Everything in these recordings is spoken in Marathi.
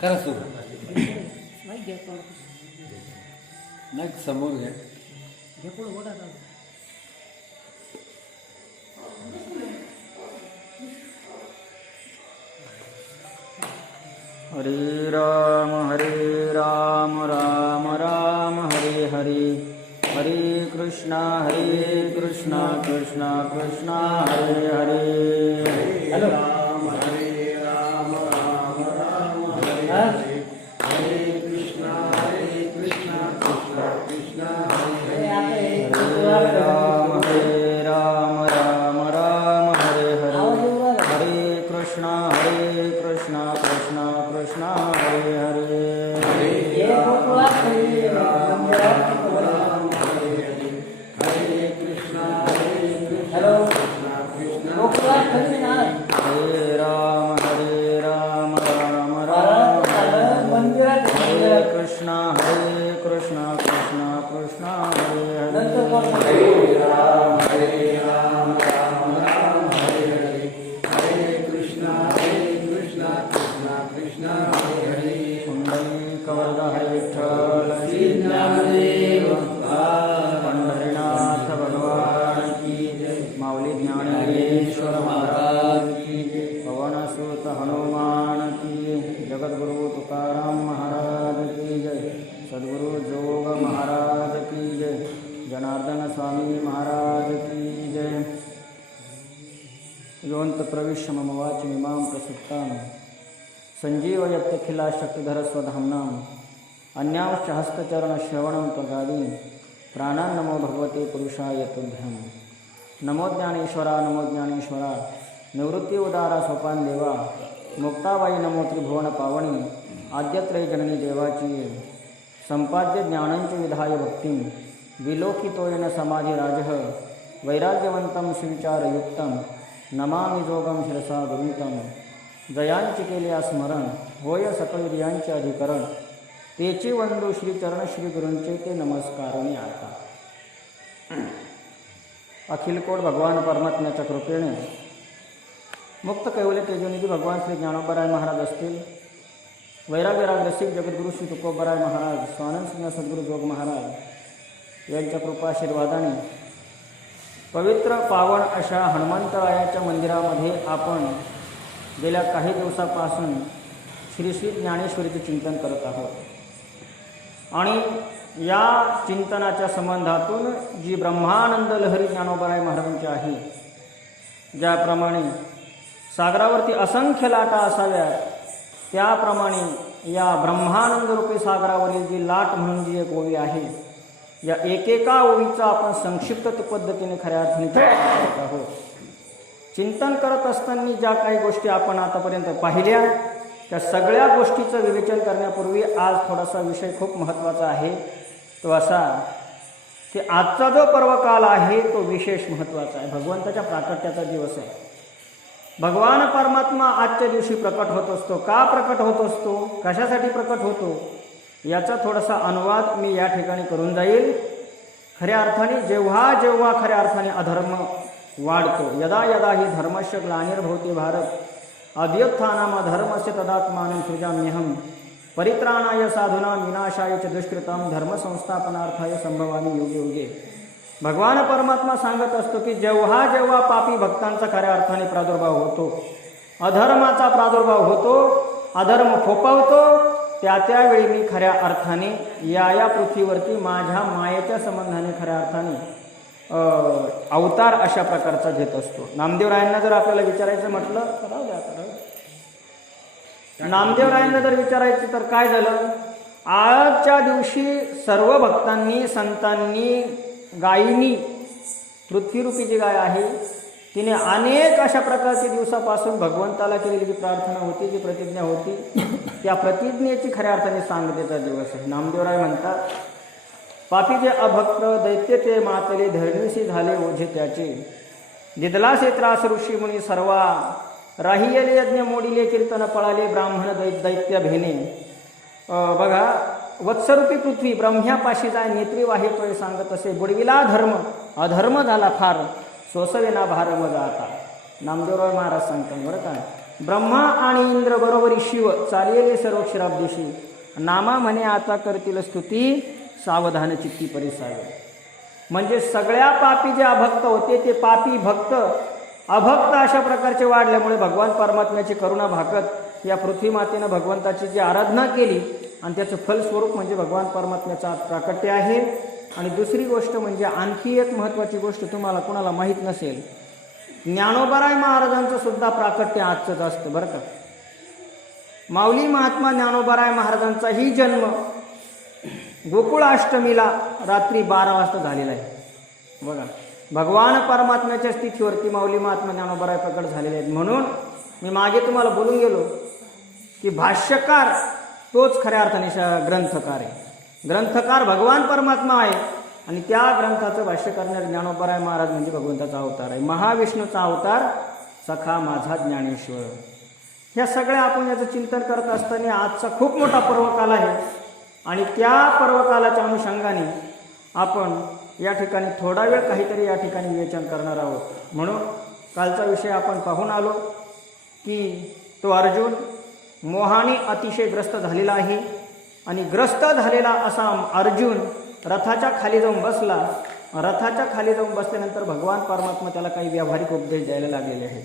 करा सुरू नाही समोर घ्या. हरे राम राम राम हरे हरे. हरे कृष्णा कृष्णा कृष्णा हरे हरे. हॅलो हरे राम राम राम हरे हरे. हरे कृष्णा कृष्णा कृष्णा हरे हरे. हरे राम राम राम हरे हरे. हरे कृष्णा कृष्णा कृष्णा हरे हरे. हरे राम राम राम हरे हरे. हरे कृष्णा कृष्णा कृष्णा हरे राम राम राम हरे कृष्णा कृष्णा कृष्णा हरे हरे. हरे राम राम राम हरे हरे. हरे कृष्णा कृष्णा कृष्णा हरे हरे. पुंडलीकवरद विठ्ठल श्री ज्ञानदेव पंढरीनाथ भगवान की जय. माऊली ज्ञानेश्वर महाराज की जय. पवनसुत हनुमान की. जगद्गुरु तुकाराम महाराज की जय. सद्गुरु जोग महाराज की जय. जनार्दन स्वामी महाराज की जय. योऽन्त प्रविश्य मम वाचमिमां प्रसुप्तां संजीवयत्यखिला शक्तिधर स्वधाम्नां. अन्यांश्च हस्तचरणश्रवणं त्वगादीन् प्राणान् नमो भगवते पुरुषाय तुभ्यं. नमो ज्ञानेश्वरा निवृत्ति उदारा सोपान देवा. मुक्ताबाई नमो त्रिभुवन पावनी. आद्यत्रय जननी देवाची. संपाद्य ज्ञानंच विधाय भक्तिं. विलोकितोयन समाधिराजः. वैराग्यवंतं सुविचारयुक्तं. नमामि जोगं शिरसा गुरुंतं. जयांची केले स्मरण होय सकल रियांचे अधिकरण. तेची वंदू श्री चरण श्री गुरूंचे ते नमस्कारणी आता. अखिलकोट भगवान परमात्म्याच्या कृपेने मुक्त कैवल्य तेजोनिधी भगवान श्री ज्ञानोबराय महाराज असतील. वैराग्यराग रसिक जगद्गुरु श्री तुकोबराय महाराज, स्वानंद सिंह सद्गुरू जोग महाराज यांच्या कृपाशीर्वादाने पवित्र पावन अशा हनुमंतरायाच्या मंदिरामध्ये आपण गेल्या काही दिवसापासून श्री श्री ज्ञानेश्वरीचे चिंतन करत आहोत. आणि या चिंतनाच्या संबंधातून जी ब्रह्मानंद लहरी ज्ञानोबराय महाराजांची आहे, ज्याप्रमाणे सागरावरती असंख्य लाटा असाव्यात त्याप्रमाणे या ब्रह्मानंद रूपी सागरावरील जी लाट म्हणून जी एक ओवी आहे, या एकेका ओवीचा आपण संक्षिप्त पद्धतीने खऱ्या अर्थाने चिंतन करत आहोत. चिंतन करत असताना ज्या काही गोष्टी आपण आतापर्यंत पाहिल्या त्या सगळ्या गोष्टीचं विवेचन करण्यापूर्वी आज थोडासा विषय खूप महत्त्वाचा आहे. तो असा की आजचा जो पर्वकाल आहे तो विशेष महत्त्वाचा आहे. भगवंताच्या प्राकट्याचा दिवस आहे. भगवान परमात्मा आजच्या दिवशी प्रकट होत असतो. का प्रकट होत असतो, कशासाठी प्रकट होतो, याचा थोडासा अनुवाद मी या ठिकाणी करून जाईल. खऱ्या अर्थाने जेव्हा जेव्हा खऱ्या अर्थाने अधर्म वाढतो, यदा यदा ही धर्मस्य ग्लानिर्भवति भारत अभ्युत्थानामधर्मस्य तदात्मानं सृजाम्यहं परित्राणाय साधूनां विनाशाय च दुष्कृतां धर्मसंस्थापनार्थाय संभवामि युगे युगे. भगवान परमात्मा सांगत असतो की जेव्हा जेव्हा पापी भक्तांचा खऱ्या अर्थाने प्रादुर्भाव होतो, अधर्माचा प्रादुर्भाव होतो, अधर्म फोपावतो, त्यावेळी मी खऱ्या अर्थाने या पृथ्वीवरती माझ्या मायेच्या संबंधाने खऱ्या अर्थाने अवतार अशा प्रकारचा घेत असतो. नामदेवरायांना जर आपल्याला विचारायचं म्हटलं तर राहू द्या. नामदेवरायांना जर विचारायचं तर काय झालं, आजच्या दिवशी सर्व भक्तांनी, संतांनी, गायींनी, पृथ्वीरूपी जी गाय आहे तिने अनेक अशा प्रकारच्या दिवसापासून भगवंताला केलेली जी प्रार्थना होती, जी प्रतिज्ञा होती, त्या प्रतिज्ञेची खऱ्या अर्थाने सांगतेचा दिवस आहे. नामदेवराय म्हणतात, पापी जे अभक्त दैत्य ते मातले धरणीशी झाले ओझे त्याचे. दिदलासे त्रास ऋषी मुनी सर्वा राहियले यज्ञ मोडिले कीर्तन पळाले ब्राह्मण दैत्य भेने. बघा, वत्सरूपी पृथ्वी ब्रह्म्यापाशी जाय नेत्री वाहेतोय सांगत असे. बुडविला धर्म अधर्म झाला फार सोसवेना भार मज आता. नामदेवराव महाराज सांगतात बरं का, ब्रह्मा आणि इंद्र बरोबरी शिव चालिले सर्व क्षीराब्देशी, नामा म्हणे आता करतील स्तुती, सावधान चित्ती परिसावे. म्हणजे सगळ्या पापी जे अभक्त होते ते पापी भक्त अभक्त अशा प्रकारचे वाढल्यामुळे भगवान परमात्म्याची करुणा भागत या पृथ्वी मातेनं भगवंताची जी आराधना केली आणि त्याचं फलस्वरूप म्हणजे भगवान परमात्म्याचं आज प्राकट्य आहे. आणि दुसरी गोष्ट म्हणजे आणखी एक महत्त्वाची गोष्ट तुम्हाला कोणाला माहीत नसेल, ज्ञानोबाराय महाराजांचं सुद्धा प्राकट्य आजचंच असतं बरं का. माऊली महात्मा ज्ञानोबाराय महाराजांचाही जन्म गोकुळाष्टमीला रात्री 12 वाजता झालेला आहे. बघा, भगवान परमात्म्याच्या स्थितीवरती माऊली महात्मा ज्ञानोबाराय प्रकट झालेले आहेत. म्हणून मी मागे तुम्हाला बोलून गेलो की भाष्यकार तोच खऱ्या अर्थाने ग्रंथकार आहे. ग्रंथकार भगवान परमात्मा आहे आणि त्या ग्रंथाचं भाष्य करणारे ज्ञानोबाराय महाराज म्हणजे भगवंताचा अवतार आहे. महाविष्णूचा अवतार सखा माझा ज्ञानेश्वर. ह्या सगळ्या आपण याचं चिंतन करत असताना आजचा खूप मोठा पर्वकाल आहे आणि त्या पर्वकालाच्या अनुषंगाने आपण या ठिकाणी थोडा वेळ काहीतरी या ठिकाणी विवेचन करणार आहोत. म्हणून कालचा विषय आपण पाहून आलो की तो अर्जुन मोहाने अतिशय ग्रस्त झालेला आहे आणि ग्रस्त झालेला असा अर्जुन रथाच्या खाली जाऊन बसला. रथाच्या खाली जाऊन बसल्यानंतर भगवान परमात्मा त्याला काही व्यावहारिक उपदेश द्यायला लागलेले आहेत.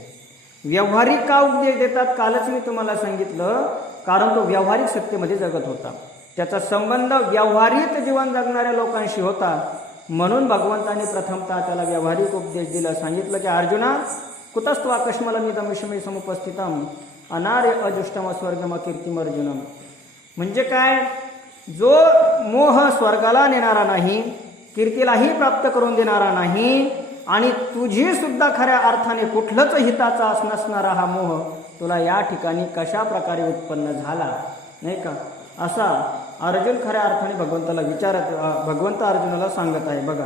व्यावहारिक का उपदेश देतात कालच मी तुम्हाला सांगितलं, कारण तो व्यावहारिक सत्तेमध्ये जगत होता. त्याचा संबंध व्यावहारिक जीवन जगणाऱ्या लोकांशी होता. म्हणून भगवंताने प्रथमतः त्याला व्यावहारिक उपदेश दिला. सांगितलं की अर्जुना कुतस्त्वा कश्मलमिदमिषमे समुपस्थितम अनार्य अजुष्टम स्वर्गम कीर्तिम अर्जुनम. म्हणजे काय, जो मोह स्वर्गाला नेणारा नाही, कीर्तीलाही प्राप्त करून देणारा नाही आणि तुझी सुद्धा खऱ्या अर्थाने कुठलंच हिताचा नसणारा हा मोह तुला या ठिकाणी कशा प्रकारे उत्पन्न झाला, नाही का, असा अर्जुन खऱ्या अर्थाने भगवंताला भगवंत अर्जुनाला सांगत आहे. बघा,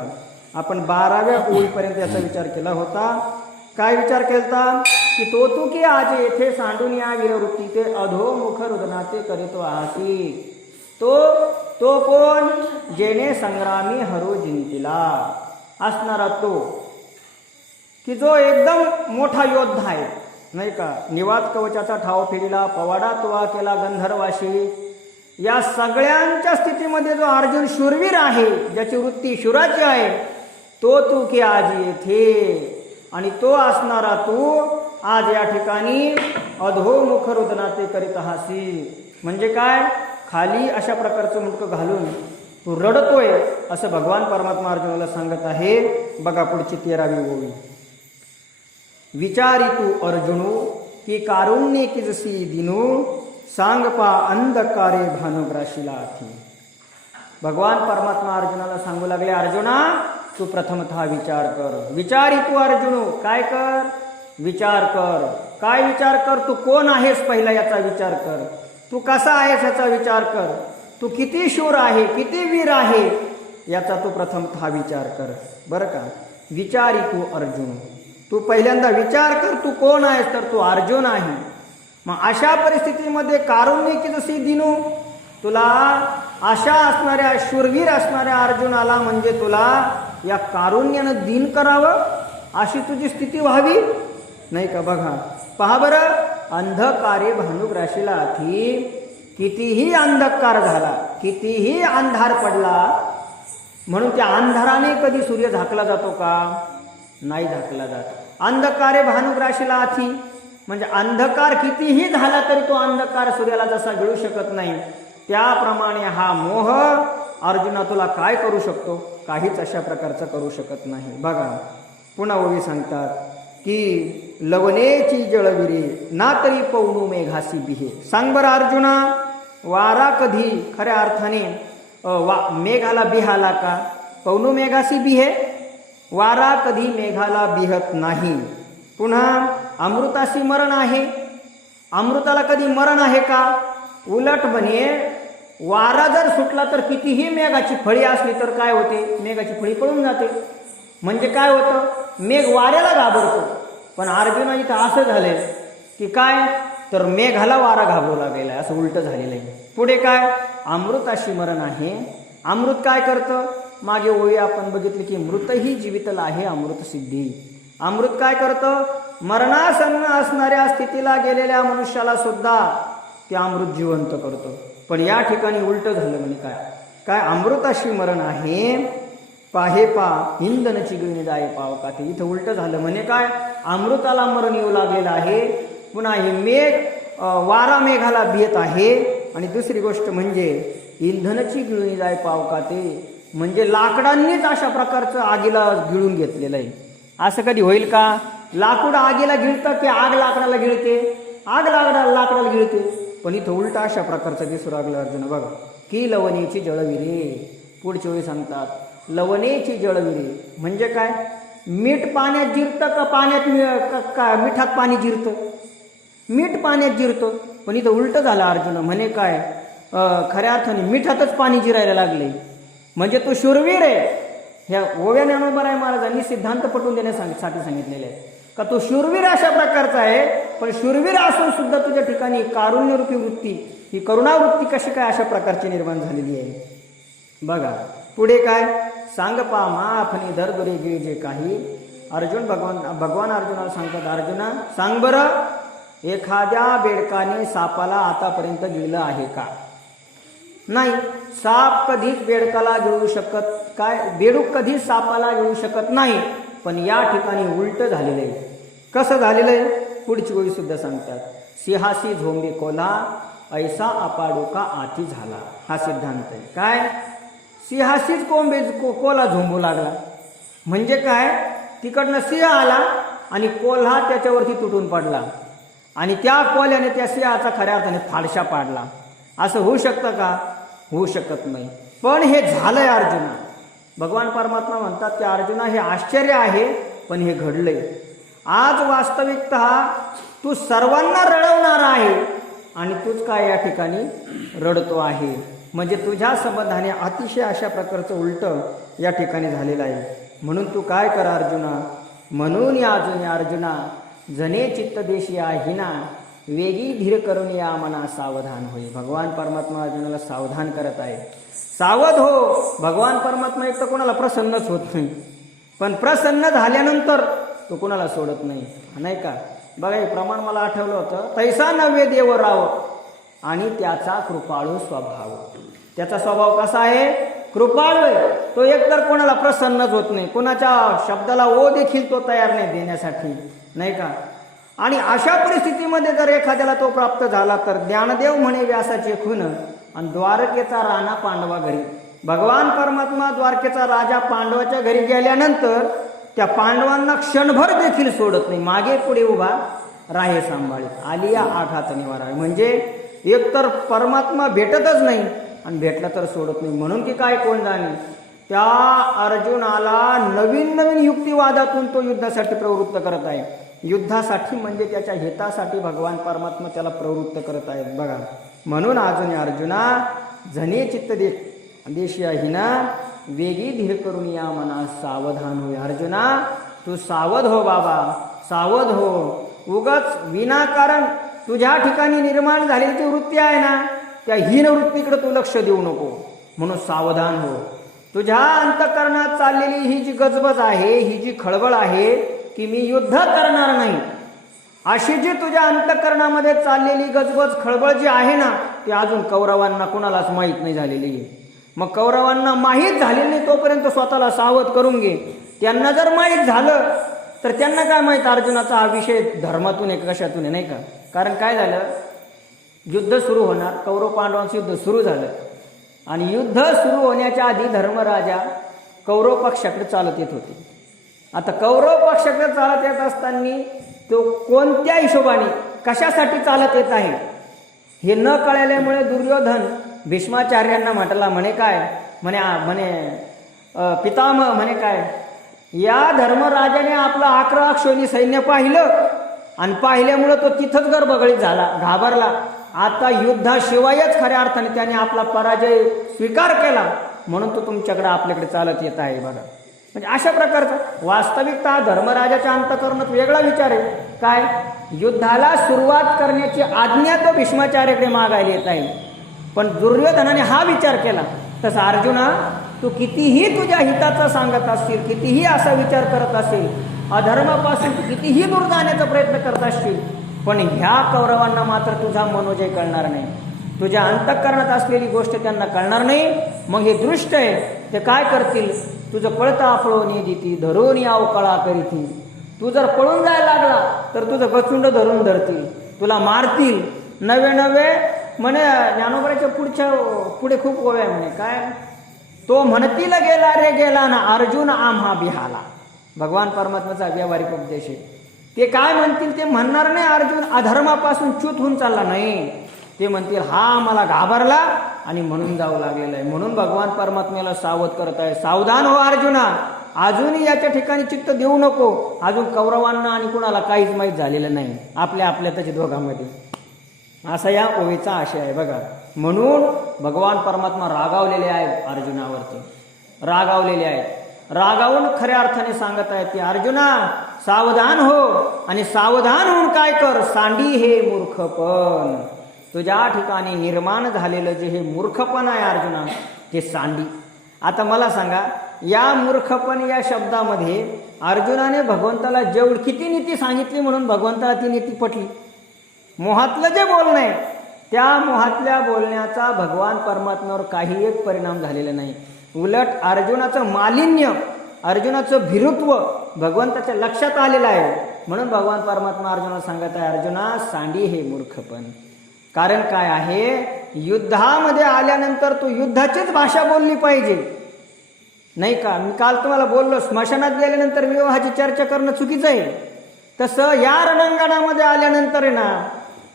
आपण 12व्या ओळीपर्यंत याचा विचार केला होता. काय विचार केलता की तो तू की आज येथे सांडून या वीरवृत्ती ते अधोमुख रुदनाते करीतो आहासी. तो कोण, जेने संग्रामी हरो जिंतीला असणारा तो, की जो एकदम मोठा योद्धा आहे, नाही का, निवात कवचाचा ठाव फेरीला, पवाडा तुवा केला गंधर्वाशी. या सगळ्यांच्या स्थितीमध्ये जो अर्जुन शूरवीर आहे, ज्याची वृत्ती शूराची आहे, तो तू की आज येथे, आणि तो असणारा तू आज या ठिकाणी अधोमुख रुदनाते करीत आहासी. म्हणजे काय, खाली अशा प्रकारचं मुंडकं घालून तू रडतोय असं भगवान परमात्मा अर्जुनाला सांगत आहे. बघा पुढची 13वी ओळी. विचारी तू अर्जुनो की कारुण्य किजसी दिनो सांगपा अंधकारे भानुग्राशीला आथी. भगवान परमात्मा अर्जुनाला सांगू लागले, अर्जुना तू प्रथमतः विचार कर. विचारी तू अर्जुनो, काय कर, विचार कर. काय विचार कर, तू कोण आहेस पहिला याचा विचार कर. तू कसा आहेस याचा विचार कर. तू किती शूर आहे, किती वीर आहे याचा तू प्रथमतः विचार कर. बरं का, विचारी तू अर्जुन, तू पहिल्यांदा विचार कर तू कोण आहेस, तर तू अर्जुन आहे. मग अशा परिस्थितीमध्ये कारुण्य की जशी दिनू, तुला अशा असणाऱ्या शूरवीर असणाऱ्या अर्जुनाला म्हणजे तुला या कारुण्यानं दिन करावं अशी तुझी स्थिती व्हावी, नाही का. बघा, पहा बरं, अंधकारे भानुग्राशीला आथी. कितीही अंधकार झाला, कितीही अंधार पडला, म्हणून त्या अंधाराने कधी सूर्य झाकला जातो का, नाही झाकला जात. अंधकारे भानुग्राशीला आथी म्हणजे अंधकार कितीही झाला तरी तो अंधकार सूर्याला जसा गिळू शकत नाही, त्याप्रमाणे हा मोह अर्जुना तुला काय करू शकतो, काहीच अशा प्रकारचं करू शकत नाही. बघा पुन्हा ओवी सांगतात की लवणेची जळविरे ना तरी पौनू मेघासी बिहे. सांग बरं अर्जुना, वारा कधी खऱ्या अर्थाने मेघाला बिहाला का, पौनू मेघासी बिहे, वारा कधी मेघाला बिहत नाही. पुन्हा अमृताशी मरण आहे, अमृताला कधी मरण आहे का, उलट म्हणे वारा जर सुटला तर कितीही मेघाची फळी असली तर काय होते, मेघाची फळी पळून जाते. म्हणजे काय होतं, मेघ वाऱ्याला घाबरतो. पण अर्जुना इथं असं झालंय की काय, तर मेघाला वारा घाबरू लागलेला आहे, असं उलट झालेलं आहे. पुढे काय, अमृताशी मरण आहे. अमृत काय करतं, मागे ओळी आपण बघितली की मृतही जीवितला आहे अमृत सिद्धी. अमृत काय करतं, मरणासन्न असणाऱ्या स्थितीला गेलेल्या मनुष्याला सुद्धा ते अमृत जिवंत करतो. पण या ठिकाणी उलट झालं. म्हणजे काय अमृताशी मरण आहे पाहे पा इंधनची गिळणी जाय पाव का ते. इथं उलट झालं. म्हणजे काय अमृताला मरण येऊ लागलेलं आहे. पुन्हा हे मेघ वारा मेघाला भियत आहे. आणि दुसरी गोष्ट म्हणजे इंधनाची गिळणी जाय पाव का ते. म्हणजे लाकडांनीच अशा प्रकारचं आगीला गिळून घेतलेलं आहे. असं कधी होईल का? लाकूड आगीला गिळतं की आग लाकडाला गिळते? आग लाकडाला गिळते. पण इथं उलट अशा प्रकारचं दिसू लागलं अर्जुन. बघा की लवणेची जळविरे. पुढच्या वेळी सांगतात लवणेची जळविरे म्हणजे काय? मीठ पाण्यात जिरतं का पाण्यात मिठात पाणी जिरतं? मीठ पाण्यात जिरतं. पण इथं उलट झालं अर्जुन. म्हणे काय खऱ्या अर्थाने मिठातच पाणी जिरायला लागले. म्हणजे तो शूरवीर आहे. ह्या ओव्या ज्ञानोबराय महाराजांनी सिद्धांत पटवून देण्यासाठी सांगितलेले आहे का तो शूरवीर अशा प्रकारचा आहे. पण शूरवीर असून सुद्धा तुझ्या ठिकाणी कारुण्यरूपी वृत्ती, ही करुणावृत्ती कशी काय अशा प्रकारची निर्माण झालेली आहे. बघा पुढे काय सांग पा माफनी दरदुरे गे जे काही. अर्जुन भगवान अर्जुनाला सांगतात अर्जुना सांग बरं एखाद्या बेडकाने सापाला आतापर्यंत गिळलं आहे का? नाही. साप कधीच बेडकाला गिळू शकत काय? बेडूक कधीच सापाला गिळू शकत नाही. पण या ठिकाणी उलट झालेलं आहे. कसं झालेलं आहे? पुढची गोळी सुद्धा सांगतात सिंहासी झोंबे कोल्हा ऐसा अपाडोका आती झाला. हा सिद्धांत आहे. काय सिंहासीच कोल्हा झोंबू लागला. म्हणजे काय तिकडनं सिंह आला आणि कोल्हा त्याच्यावरती तुटून पडला आणि त्या कोल्ह्याने त्या सिंहाचा खऱ्या अर्थाने फाडशा पाडला. असं होऊ शकतं का? होऊ शकत नाही. पण हे झालंय अर्जुना. भगवान परमात्मा म्हणतात की अर्जुना हे आश्चर्य आहे पण हे घडलंय. आज वास्तविकतः तू सर्वांना रडवणार आहे आणि तूच काय या ठिकाणी रडतो आहे. म्हणजे तुझ्या संबंधाने अतिशय अशा प्रकारचं उलट या ठिकाणी झालेलं आहे. म्हणून तू काय कर अर्जुना. म्हणून या अर्जुना जने चित्त देशी हिना वेगी धीर करून या मना सावधान होई. भगवान परमात्मा अर्जुनाला सावधान करत आहे. सावध हो. भगवान परमात्मा एक तर कोणाला प्रसन्नच होत नाही. पण प्रसन्न झाल्यानंतर तो कोणाला सोडत नाही. नाही का? बघा हे प्रमाण मला आठवलं होतं. तैसा नव्हे देव राव आणि त्याचा कृपाळू स्वभाव. त्याचा स्वभाव कसा आहे? कृपाळू आहे. तो एकतर कोणाला प्रसन्नच होत नाही. कोणाच्या शब्दाला ओ देखील तो तयार नाही देण्यासाठी. नाही का? आणि अशा परिस्थितीमध्ये जर एखाद्याला तो प्राप्त झाला तर ज्ञानदेव म्हणे व्यासाचे खून आणि द्वारकेचा राणा पांडवा घरी. भगवान परमात्मा द्वारकेचा राजा पांडवाच्या घरी गेल्यानंतर त्या पांडवांना क्षणभर देखील सोडत नाही. मागे पुढे उभा राहे सांभाळीत. आलिया आठ हात निवारा. म्हणजे एकतर परमात्मा भेटतच नाही आणि भेटला तर सोडत नाही. म्हणून की काय कोण जाणे त्या अर्जुनाला नवीन नवीन युक्तिवादातून तो युद्धासाठी प्रवृत्त करत आहे. युद्धासाठी म्हणजे त्याच्या हितासाठी भगवान परमात्मा त्याला प्रवृत्त करत आहेत. बघा म्हणून अजून अर्जुना जने चित्त देशी हिना वेगी धीर करून या मना सावधान होय. अर्जुना तू सावध हो बाबा. सावध हो. उगाच विनाकारण तुझ्या ठिकाणी निर्माण झालेली ती वृत्ती आहे ना त्या हीन वृत्तीकडे तू लक्ष देऊ नको. म्हणून सावधान हो. तुझ्या अंतःकरणात चाललेली ही जी गजबज आहे, ही जी खळबळ आहे की मी युद्ध करणार नाही, अशी जी तुझ्या अंतःकरणामध्ये चाललेली गजबज खळबळ जी आहे ना ती अजून कौरवांना कुणालाच माहीत नाही झालेली आहे. मग कौरवांना माहीत झालेली नाही तोपर्यंत स्वतःला सावध करून घे. त्यांना जर माहीत झालं तर त्यांना काय माहीत अर्जुनाचा हा विषय धर्मातून आहे कशातून आहे. नाही का? कारण काय झालं युद्ध सुरू होणार. कौरव पांडवांचं युद्ध सुरू झालं आणि युद्ध सुरू होण्याच्या आधी धर्मराजा कौरव पक्षाकडे चालत येत होते. आता कौरव पक्षाकडे चालत येत असताना तो कोणत्या हिशोबाने कशासाठी चालत येत आहे हे न कळल्यामुळे दुर्योधन भीष्माचार्यांना म्हटला म्हणे काय म्हणे पितामह म्हणे काय या धर्मराजाने आपलं 11 अक्षोणी सैन्य पाहिलं आणि पाहिल्यामुळे तो तिथंच गरबगळीत झाला, घाबरला. आता युद्धाशिवायच खऱ्या अर्थाने त्याने आपला पराजय स्वीकार केला म्हणून तो तुमच्याकडे आपल्याकडे चालत येत आहे. बघा म्हणजे अशा प्रकारचा वास्तविकता धर्मराजाच्या अंतःकरणात वेगळा विचार आहे. काय युद्धाला सुरुवात करण्याची आज्ञा तो भीष्माचार्याकडे मागायला येत आहे. पण दुर्योधनाने हा विचार केला. तसा अर्जुना तू कितीही तुझ्या हिताचा सांगत असशील, कितीही असा विचार करत असेल अधर्मापासून तू कितीही दूर जाण्याचा प्रयत्न करत असशील, पण ह्या कौरवांना मात्र तुझा मनोजय कळणार नाही. तुझ्या अंतःकरणात असलेली गोष्ट त्यांना कळणार नाही. मग हे दृष्ट आहे, ते काय करतील? तुझं पळता पळून देती, धरून अवकळा करीती. तू जर पळून जायला लागला तर तुझं गचुंड धरून धरतील, तुला मारतील. नवे नवे म्हणे ज्ञानोबराच्या पुढे खूप ओव्या म्हणे. काय तो म्हणतील गेला रे गेला ना अर्जुन आम्हा बिहाला. भगवान परमात्म्याचा व्यावहारिक उपदेश आहे. ते काय म्हणतील ते म्हणणार नाही अर्जुन अधर्मापासून च्युत होऊन चालला नाही. ते म्हणतील हा मला घाबरला आणि म्हणून जाऊ लागलेला आहे. म्हणून भगवान परमात्म्याला सावध करत आहे, सावधान हो अर्जुना, अजूनही याच्या ठिकाणी चित्त देऊ नको. अजून कौरवांना आणि कुणाला काहीच माहीत झालेलं नाही, आपल्या आपल्यातच दोघांमध्ये. असा या ओवीचा आशय आहे बघा. म्हणून भगवान परमात्मा रागावलेले आहेत अर्जुनावरती, रागावलेले आहेत. रागावून खऱ्या अर्थाने सांगत आहेत की अर्जुना सावधान हो, आणि सावधान होऊन काय कर? सांडी हे मूर्खपण. तुझ्या ठिकाणी निर्माण झालेलं जे हे मूर्खपण आहे अर्जुना, ते सांडी. आता मला सांगा, या मूर्खपण या शब्दामध्ये अर्जुनाने भगवंताला किती नीती सांगितली म्हणून भगवंताला ती नीती पटली? मोहातलं जे बोलणं आहे त्या मोहातल्या बोलण्याचा भगवान परमात्म्यावर काही एक परिणाम झालेला नाही. उलट अर्जुनाचं मालिन्य, अर्जुनाचं भिरुत्व भगवंताच्या लक्षात आलेलं आहे. म्हणून भगवान परमात्मा अर्जुनाला सांगत आहे, अर्जुना सांडी हे मूर्खपण. कारण काय आहे, युद्धामध्ये आल्यानंतर तू युद्धाचीच भाषा बोलली पाहिजे, नाही का? मी काल तुम्हाला बोललो, स्मशानात गेल्यानंतर विवाहाची चर्चा करणं चुकीचं आहे. तसं या रणांगणामध्ये आल्यानंतर आहे ना,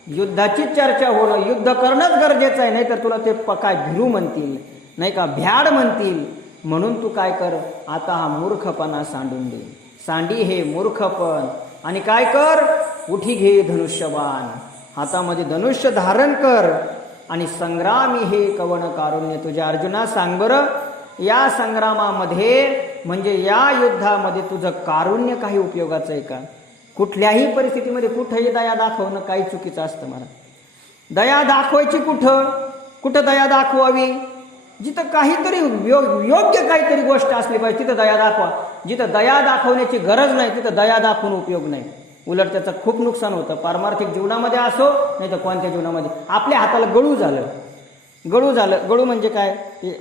युद्धाची चर्चा होणं, युद्ध करणंच गरजेचं आहे. नाही तर तुला ते काय भिरू म्हणतील, नाही का, भ्याड म्हणतील. म्हणून तू काय कर, आता हा मूर्खपणा सांडून दे. सांडी हे मूर्खपण. आणि काय कर, उठी घे धनुष्यबाण, हातामध्ये धनुष्य धारण कर. आणि संग्रामी हे कवन कारुण्य. तुझ्या अर्जुना सांग बरं, या संग्रामामध्ये म्हणजे या युद्धामध्ये तुझं कारुण्य काही उपयोगाचं आहे का? कुठल्याही परिस्थितीमध्ये कुठंही दया दाखवणं काही चुकीचं असतं. मला दया दाखवायची कुठं दया दाखवावी? जिथं काहीतरी योग्य काहीतरी गोष्ट असली पाहिजे तिथं दया दाखवा. जिथं दया दाखवण्याची गरज नाही तिथं दया दाखवून उपयोग नाही. उलट त्याचं खूप नुकसान होतं, पारमार्थिक जीवनामध्ये असो नाही तर कोणत्या जीवनामध्ये. आपल्या हाताला गळू झालं, गळू म्हणजे काय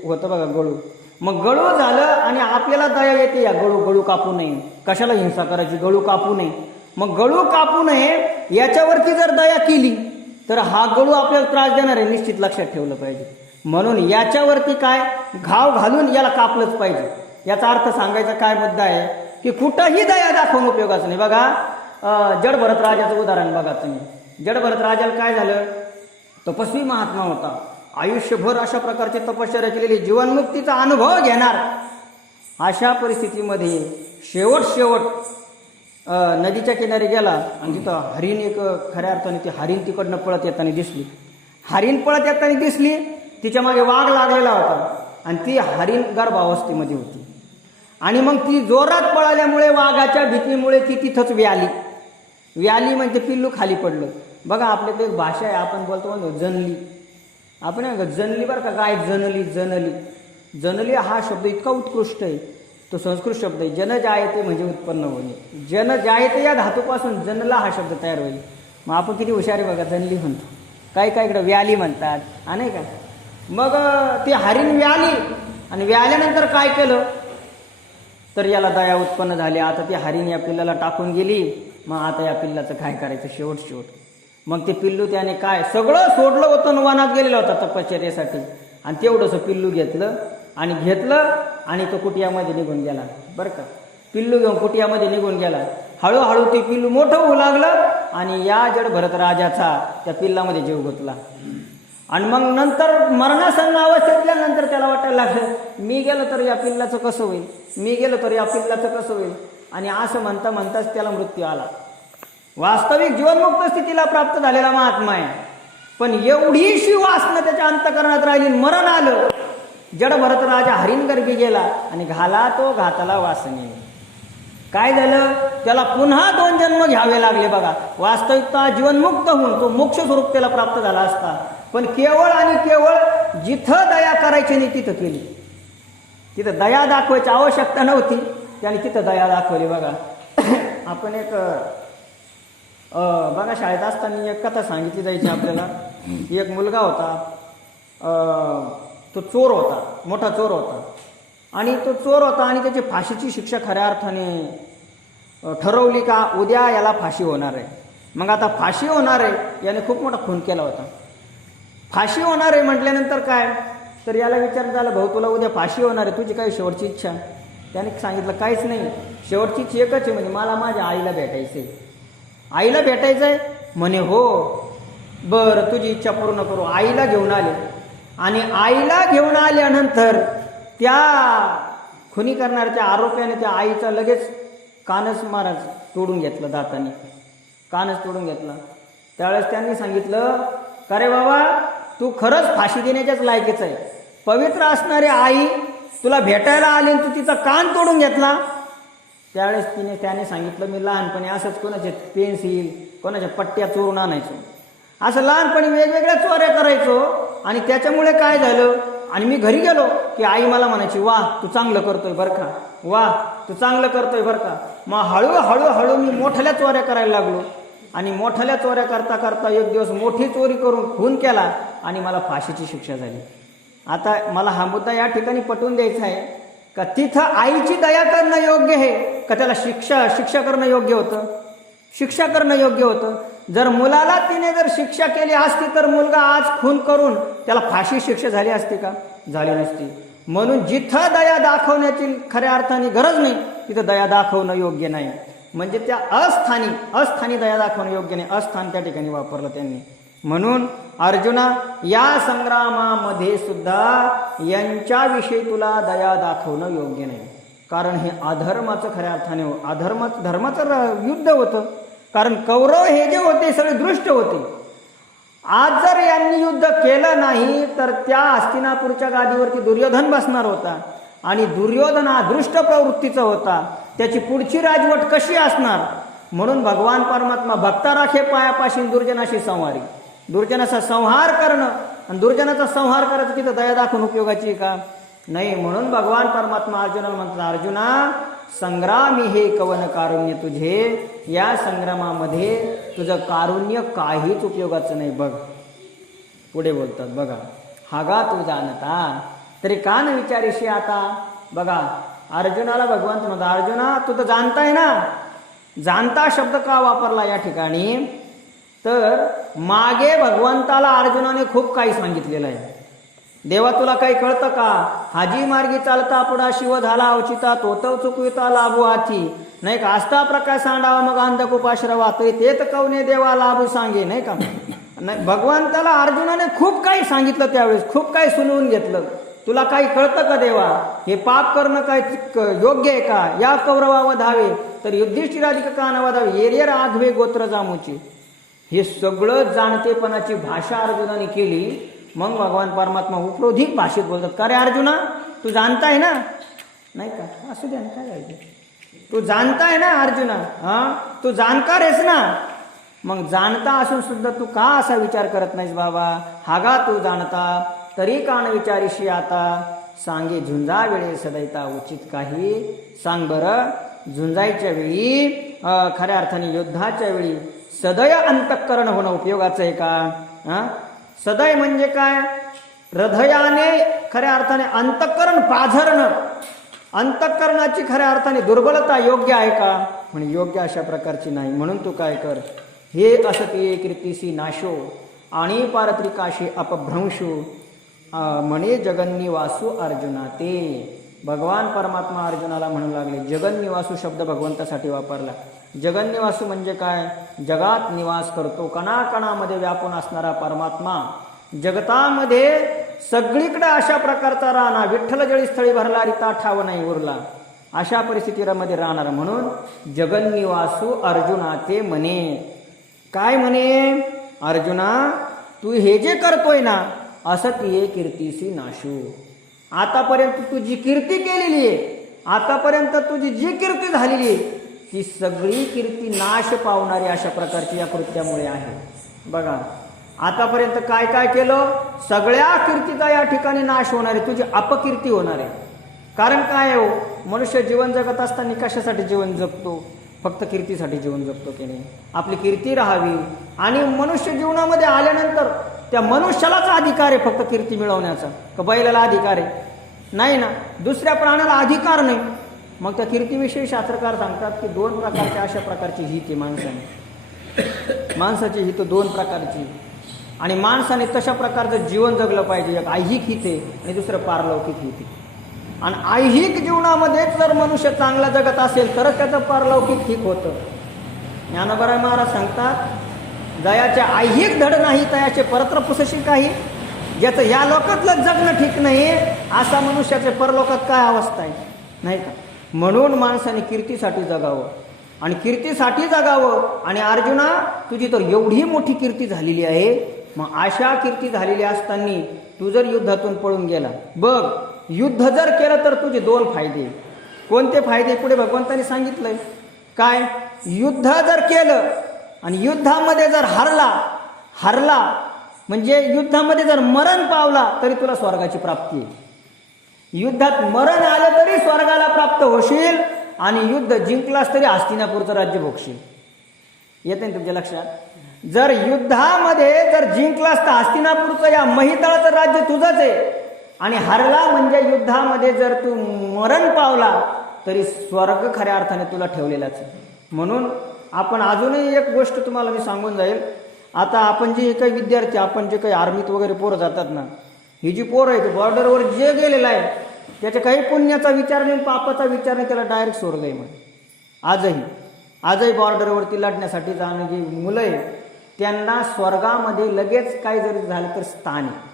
होतं बघा, गळू. मग गळू झालं आणि आपल्याला दया येते, या गळू कापू नये, कशाला हिंसा करायची, गळू कापू नये. मग गळू कापू नये याच्यावरती जर दया केली तर हा गळू आपल्याला त्रास देणार आहे, निश्चित लक्षात ठेवलं पाहिजे. म्हणून याच्यावरती काय घाव घालून याला कापलंच पाहिजे. याचा अर्थ सांगायचा काय मुद्दा आहे की कुठंही दया दाखवून उपयोगाचं नाही. बघा जड भरत राजाचं उदाहरण बघा तुम्ही. जड भरत राजाला काय झालं, तपस्वी महात्मा होता, आयुष्यभर अशा प्रकारची तपश्चर्या केलेली, जीवनमुक्तीचा अनुभव घेणार. अशा परिस्थितीमध्ये शेवट नदीच्या किनारी गेला आणि तिथं हरिण, एक खऱ्या अर्थाने ती हरिण तिकडनं पळत येताना दिसली. तिच्या मागे वाघ लागलेला होता आणि ती हरिण गर्भावस्थेमध्ये होती. आणि मग ती जोरात पळाल्यामुळे वाघाच्या भीतीमुळे ती तिथंच व्याली म्हणजे पिल्लू खाली पडलं. बघा आपल्याकडे एक भाषा आहे, आपण बोलतो म्हणतो जनली. आपण जनली बरं का, गाय जनली हा शब्द इतका उत्कृष्ट आहे, तो संस्कृत शब्द आहे. जन जायते म्हणजे उत्पन्न होणे. जन जायते या धातूपासून जनला हा शब्द तयार होईल. मग आपण किती हुशारी बघा, जनली म्हणतो, काही इकडं व्याली म्हणतात, नाही का? मग ती हरिण व्याली आणि व्याल्यानंतर काय केलं तर याला दया उत्पन्न झाली. आता ती हरिण या पिल्लाला टाकून गेली. मग आता या पिल्लाचं काय करायचं, शेवट मग ते पिल्लू त्याने काय सगळं सोडलं होतं, वनात गेलेलं होता तपश्चर्यासाठी, आणि तेवढंसं पिल्लू घेतलं आणि तो कुटियामध्ये निघून गेला. बरं का, पिल्लू घेऊन कुटियामध्ये निघून गेला. हळूहळू ते पिल्लू मोठं होऊ लागलं आणि या जड भरत राजाचा त्या पिल्लामध्ये जीव गुंतला. आणि मग नंतर मरणासन्न अवस्थेतल्यानंतर त्याला वाटायला लागलं, मी गेलो तर या पिल्लाचं कसं होईल, आणि असं म्हणताच त्याला मृत्यू आला. वास्तविक जीवनमुक्त स्थितीला प्राप्त झालेला महात्मा आहे, पण एवढीशी वासना त्याच्या अंतःकरणात राहिली, मरण आलं. जड भरत राजा हरिण गर्भी गेला आणि घाला तो घाताला वासने. काय झालं, त्याला पुन्हा 2 जन्म घ्यावे लागले. बघा, वास्तविकता जीवनमुक्त होऊन तो मोक्ष स्वरूप त्याला प्राप्त झाला असता, पण केवळ जिथं दया करायची नाही तिथं केली. तिथं दया दाखवायची आवश्यकता नव्हती, त्याने तिथं दया दाखवली. बघा, आपण एक बघा शाळेत असताना एक कथा सांगितली जायची आपल्याला. एक मुलगा होता, तो चोर होता, मोठा चोर होता. आणि तो चोर होता आणि त्याची फाशीची शिक्षा खऱ्या अर्थाने ठरवली का उद्या याला फाशी होणार आहे. मग आता फाशी होणार आहे, याने खूप मोठा खून केला होता. फाशी होणार आहे म्हटल्यानंतर काय, तर याला विचार झाला, भाऊ तुला उद्या फाशी होणार आहे, तुझी काही शेवटची इच्छा? त्याने सांगितलं काहीच नाही, शेवटची इच्छा एकच आहे, म्हणजे मला माझ्या आईला भेटायचंय. आईला भेटायचंय म्हणे, हो बरं तुझी इच्छा पूर्ण करू. आईला घेऊन आले आणि आईला घेऊन आल्यानंतर त्या खुनी करणाऱ्याच्या आरोप्याने त्या आईचा लगेच कानच महाराज तोडून घेतला, दाताने कानच तोडून घेतला. त्यावेळेस त्यांनी सांगितलं, का रे बाबा तू खरंच फाशी देण्याच्याच लायकीच आहे. पवित्र असणारी आई तुला भेटायला आली आणि तू तिचा कान तोडून घेतला. त्यावेळेस त्याने सांगितलं, मी लहानपणी असंच कोणाचे पेन्सिल कोणाच्या पट्ट्या चोरून आणायचो, असं लहानपणी वेगवेगळ्या चोऱ्या करायचो. आणि त्याच्यामुळे काय झालं, आणि मी घरी गेलो की आई मला म्हणायची, वा तू चांगलं करतोय बरं का, वा तू चांगलं करतोय बरं का. मग हळूहळू मी मोठ्या चोऱ्या करायला लागलो. आणि मोठ्या चोऱ्या करता करता एक दिवस मोठी चोरी करून खून केला आणि मला फाशीची शिक्षा झाली. आता मला हा मुद्दा या ठिकाणी पटवून द्यायचा आहे का तिथं आईची दया करणं योग्य आहे का त्याला शिक्षा करणं योग्य होतं? शिक्षा करणं योग्य होतं. जर मुलाला तिने जर शिक्षा केली असती तर मुलगा आज खून करून त्याला फाशी शिक्षा झाली असती का? झाली नसती. म्हणून जिथं दया दाखवण्याची खऱ्या अर्थाने गरज नाही तिथं दया दाखवणं योग्य नाही. म्हणजे त्या अस्थानी दया दाखवणं योग्य नाही, अस्थान त्या ठिकाणी वापरलं त्यांनी. म्हणून अर्जुना या संग्रामामध्ये सुद्धा यांच्याविषयी तुला दया दाखवणं योग्य नाही. कारण हे अधर्माचं खऱ्या अर्थाने धर्माचं युद्ध होतं. कारण कौरव हे जे होते सगळे दृष्ट होते. आज जर यांनी युद्ध केलं नाही तर त्या हस्तिनापूरच्या गादीवरती दुर्योधन बसणार होता. आणि दुर्योधन हा दृष्ट प्रवृत्तीचा होता. त्याची पुढची राजवट कशी असणार? म्हणून भगवान परमात्मा भक्ता राखे पायापाशी दुर्जनाशी संहारी. दुर्जनाचा संहार करणं आणि दुर्जनाचा संहार करायचं तिथं दया दाखवून उपयोगाची का? नाही. म्हणून भगवान परमात्मा अर्जुनाला म्हणतात, अर्जुना संग्रामी हे कवन कारुण्य तुझे, या संग्रामामध्ये तुझं कारुण्य काहीच उपयोगाचं नाही. बघ पुढे बोलतात बघा, हागा तू जाणता तरी का न विचारीशी आता. बघा अर्जुनाला भगवंत म्हणतात, अर्जुना तू तर जाणताय ना. जाणता शब्द का वापरला या ठिकाणी? तर मागे भगवंताला अर्जुनाने खूप काही सांगितलेलं आहे. देवा तुला काही कळतं का? हाजी मार्गी चालता पुढा शिव झाला अवचिता, तोतव चुकविता लाभू हाती, नाही का? आस्था प्रकाश सांडावा मग अंधकुपाश्रवा, तरी ते तर कवने देवा लाभू सांगे, नाही का? नाही, भगवंताला अर्जुनाने खूप काही सांगितलं, त्यावेळेस खूप काही सुनवून घेतलं. तुला काही कळतं का देवा? हे पाप करणं काय योग्य आहे का? या कौरवा धावे तर युधिष्ठिराधिक का नवा धावे, येरियर आघवे गोत्र जामूची. हे सगळं जाणतेपणाची भाषा अर्जुनाने केली. मग भगवान परमात्मा उपरोधिक भाषेत बोलतात, का रे अर्जुना तू जाणताय ना, नाही का? असू द्या ना, काय घ्यायचं, तू जाणताय ना अर्जुना, तू जाणकार आहेस ना. मग जाणता असून सुद्धा तू का असा विचार करत नाहीस बाबा? हागा तू जाणता तरी का न विचारीशी आता, सांगे झुंजा वेळे सदैता उचित काही. सांग बरं, झुंजायच्या वेळी खऱ्या अर्थाने युद्धाच्या वेळी सदय अंतःकरण होणं उपयोगाचं आहे का? सदय म्हणजे काय? हृदयाने खऱ्या अर्थाने अंतःकरण पाझरणं, अंतःकरणाची खऱ्या अर्थाने दुर्बलता योग्य आहे का? म्हणजे योग्य अशा प्रकारची नाही. म्हणून तू काय कर, हे असती कीर्तीसी नाशो आणि पारत्रिकाशी अपभ्रंशो म्हणे जगन्निवासू अर्जुना. ते भगवान परमात्मा अर्जुनाला म्हणू लागले. जगन्निवासू शब्द भगवंतासाठी वापरला. जगन्निवासू म्हणजे काय? जगात निवास करतो, कणाकणामध्ये व्यापून असणारा परमात्मा. जगतामध्ये सगळीकडे अशा प्रकारचा राहणार, विठ्ठल जळी स्थळी भरला रिता ठाव नाही उरला, अशा परिस्थितीमध्ये राहणार. म्हणून जगन्निवासू अर्जुना ते म्हणे. काय म्हणे? अर्जुना तू हे जे करतोय ना, असती कीर्तीसी नाशू. आतापर्यंत तू जी कीर्ती केलेली आहे, आतापर्यंत तुझी जी कीर्ती झालेली आहे, ती सगळी कीर्ती नाश पावणारी अशा प्रकारची या कृत्यामुळे आहे. बघा आतापर्यंत काय काय केलं, सगळ्या कीर्तीचा या ठिकाणी नाश होणार आहे, तुझी अपकीर्ती होणार आहे. कारण काय हो, मनुष्य जीवन जगत असताना कशासाठी जीवन जगतो? फक्त कीर्तीसाठी जीवन जगतो की नाही, आपली कीर्ती राहावी. आणि मनुष्य जीवनामध्ये आल्यानंतर त्या मनुष्यालाच अधिकार आहे फक्त कीर्ती मिळवण्याचा, का बैलाला अधिकार आहे? नाही ना, दुसऱ्या प्राण्याला अधिकार नाही. मग त्या कीर्तीविषयी शास्त्रकार सांगतात की दोन प्रकारचे अशा प्रकारची हित आहे माणसाची हित दोन प्रकारची. आणि माणसाने तशा प्रकारचं जीवन जगलं पाहिजे. एक ऐहिक हित आहे आणि दुसरं पारलौकिक हित आहे. आणि ऐहिक जीवनामध्येच जर मनुष्य चांगला जगत असेल तरच त्याचं पारलौकिक ठीक होतं. ज्ञानोबा महाराज सांगतात, जयाचे ऐहिक धड नाही तयाचे परत्र पुसशी काही. ज्याचं या लोकातलं जगणं ठीक नाही असा मनुष्याचे परलोकात काय अवस्था आहे, नाही का? म्हणून माणसाने कीर्तीसाठी जगावं आणि कीर्तीसाठी जगावं. आणि अर्जुना, तुझी तर एवढी मोठी कीर्ती झालेली आहे, मग अशा कीर्ती झालेली असताना तू जर युद्धातून पळून गेला, बघ युद्ध जर केलं तर तुझे दोन फायदे. कोणते फायदे? पुढे भगवंतांनी सांगितलंय काय? युद्ध जर केलं आणि युद्धामध्ये जर हरला म्हणजे युद्धामध्ये जर मरण पावला तरी तुला स्वर्गाची प्राप्ती आहे. युद्धात मरण आलं तरी स्वर्गाला प्राप्त होशील आणि युद्ध जिंकलास तरी हस्तिनापूरचं राज्य भोगशील. येते ना तुमच्या लक्षात? जर युद्धामध्ये जर जिंकलास तर हस्तिनापूरचं या महितळाचं राज्य तुझंच आहे. आणि हरला म्हणजे युद्धामध्ये जर तू मरण पावला तरी स्वर्ग खऱ्या अर्थाने तुला ठेवलेलाच आहे. म्हणून आपण अजूनही एक गोष्ट तुम्हाला मी सांगून जाईल. आता आपण जे काही विद्यार्थी, आपण जे काही आर्मीत वगैरे पोरं जातात ना, ही जी पोरं आहे बॉर्डरवर जे गेलेलं आहे त्याच्या काही पुण्याचा विचार नाही, पापाचा विचार नाही, त्याला डायरेक्ट स्वर्ग आहे म्हणे. आजही बॉर्डरवरती लढण्यासाठी जाणं जी मुलं आहे त्यांना स्वर्गामध्ये लगेच काही जरी झालं तर स्थान आहे.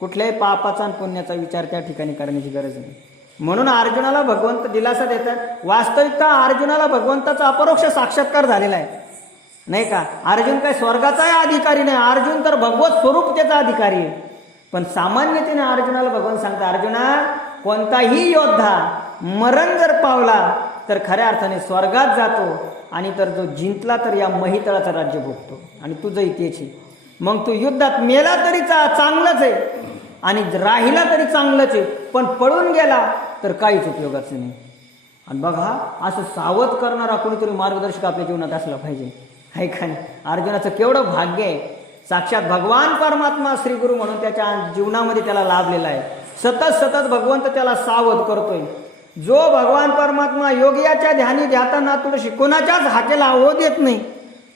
कुठल्याही पापाचा आणि पुण्याचा विचार त्या ठिकाणी करण्याची गरज नाही. म्हणून अर्जुनाला भगवंत दिलासा देतात. वास्तविकता अर्जुनाला भगवंताचा अपरोक्ष साक्षात्कार झालेला आहे, नाही का? अर्जुन काय स्वर्गाचाही अधिकारी नाही, अर्जुन तर भगवत स्वरूपतेचा अधिकारी आहे. पण सामान्यतेने अर्जुनाला भगवान सांगतात, अर्जुना, कोणताही योद्धा मरण जर पावला तर खऱ्या अर्थाने स्वर्गात जातो आणि तर जो जिंकला तर या महितळाचं राज्य भोगतो. आणि तुझंही तेच आहे. मग तू युद्धात मेला तरी चांगलंच आहे आणि राहिला तरी चांगलंच आहे, पण पळून गेला तर काहीच उपयोगाचं नाही. आणि बघा, असं सावध करणारा कोणीतरी मार्गदर्शक आपल्या जीवनात असला पाहिजे, आहे का नाही? अर्जुनाचं केवढं भाग्य आहे. साक्षात भगवान परमात्मा श्री गुरु म्हणून त्याच्या जीवनामध्ये त्याला लाभलेला आहे. सतत भगवंत त्याला सावध करतोय. जो भगवान परमात्मा योगियाच्या ध्यानी ध्याताना तुळशी कोणाच्याच हाकेला होऊ देत नाही,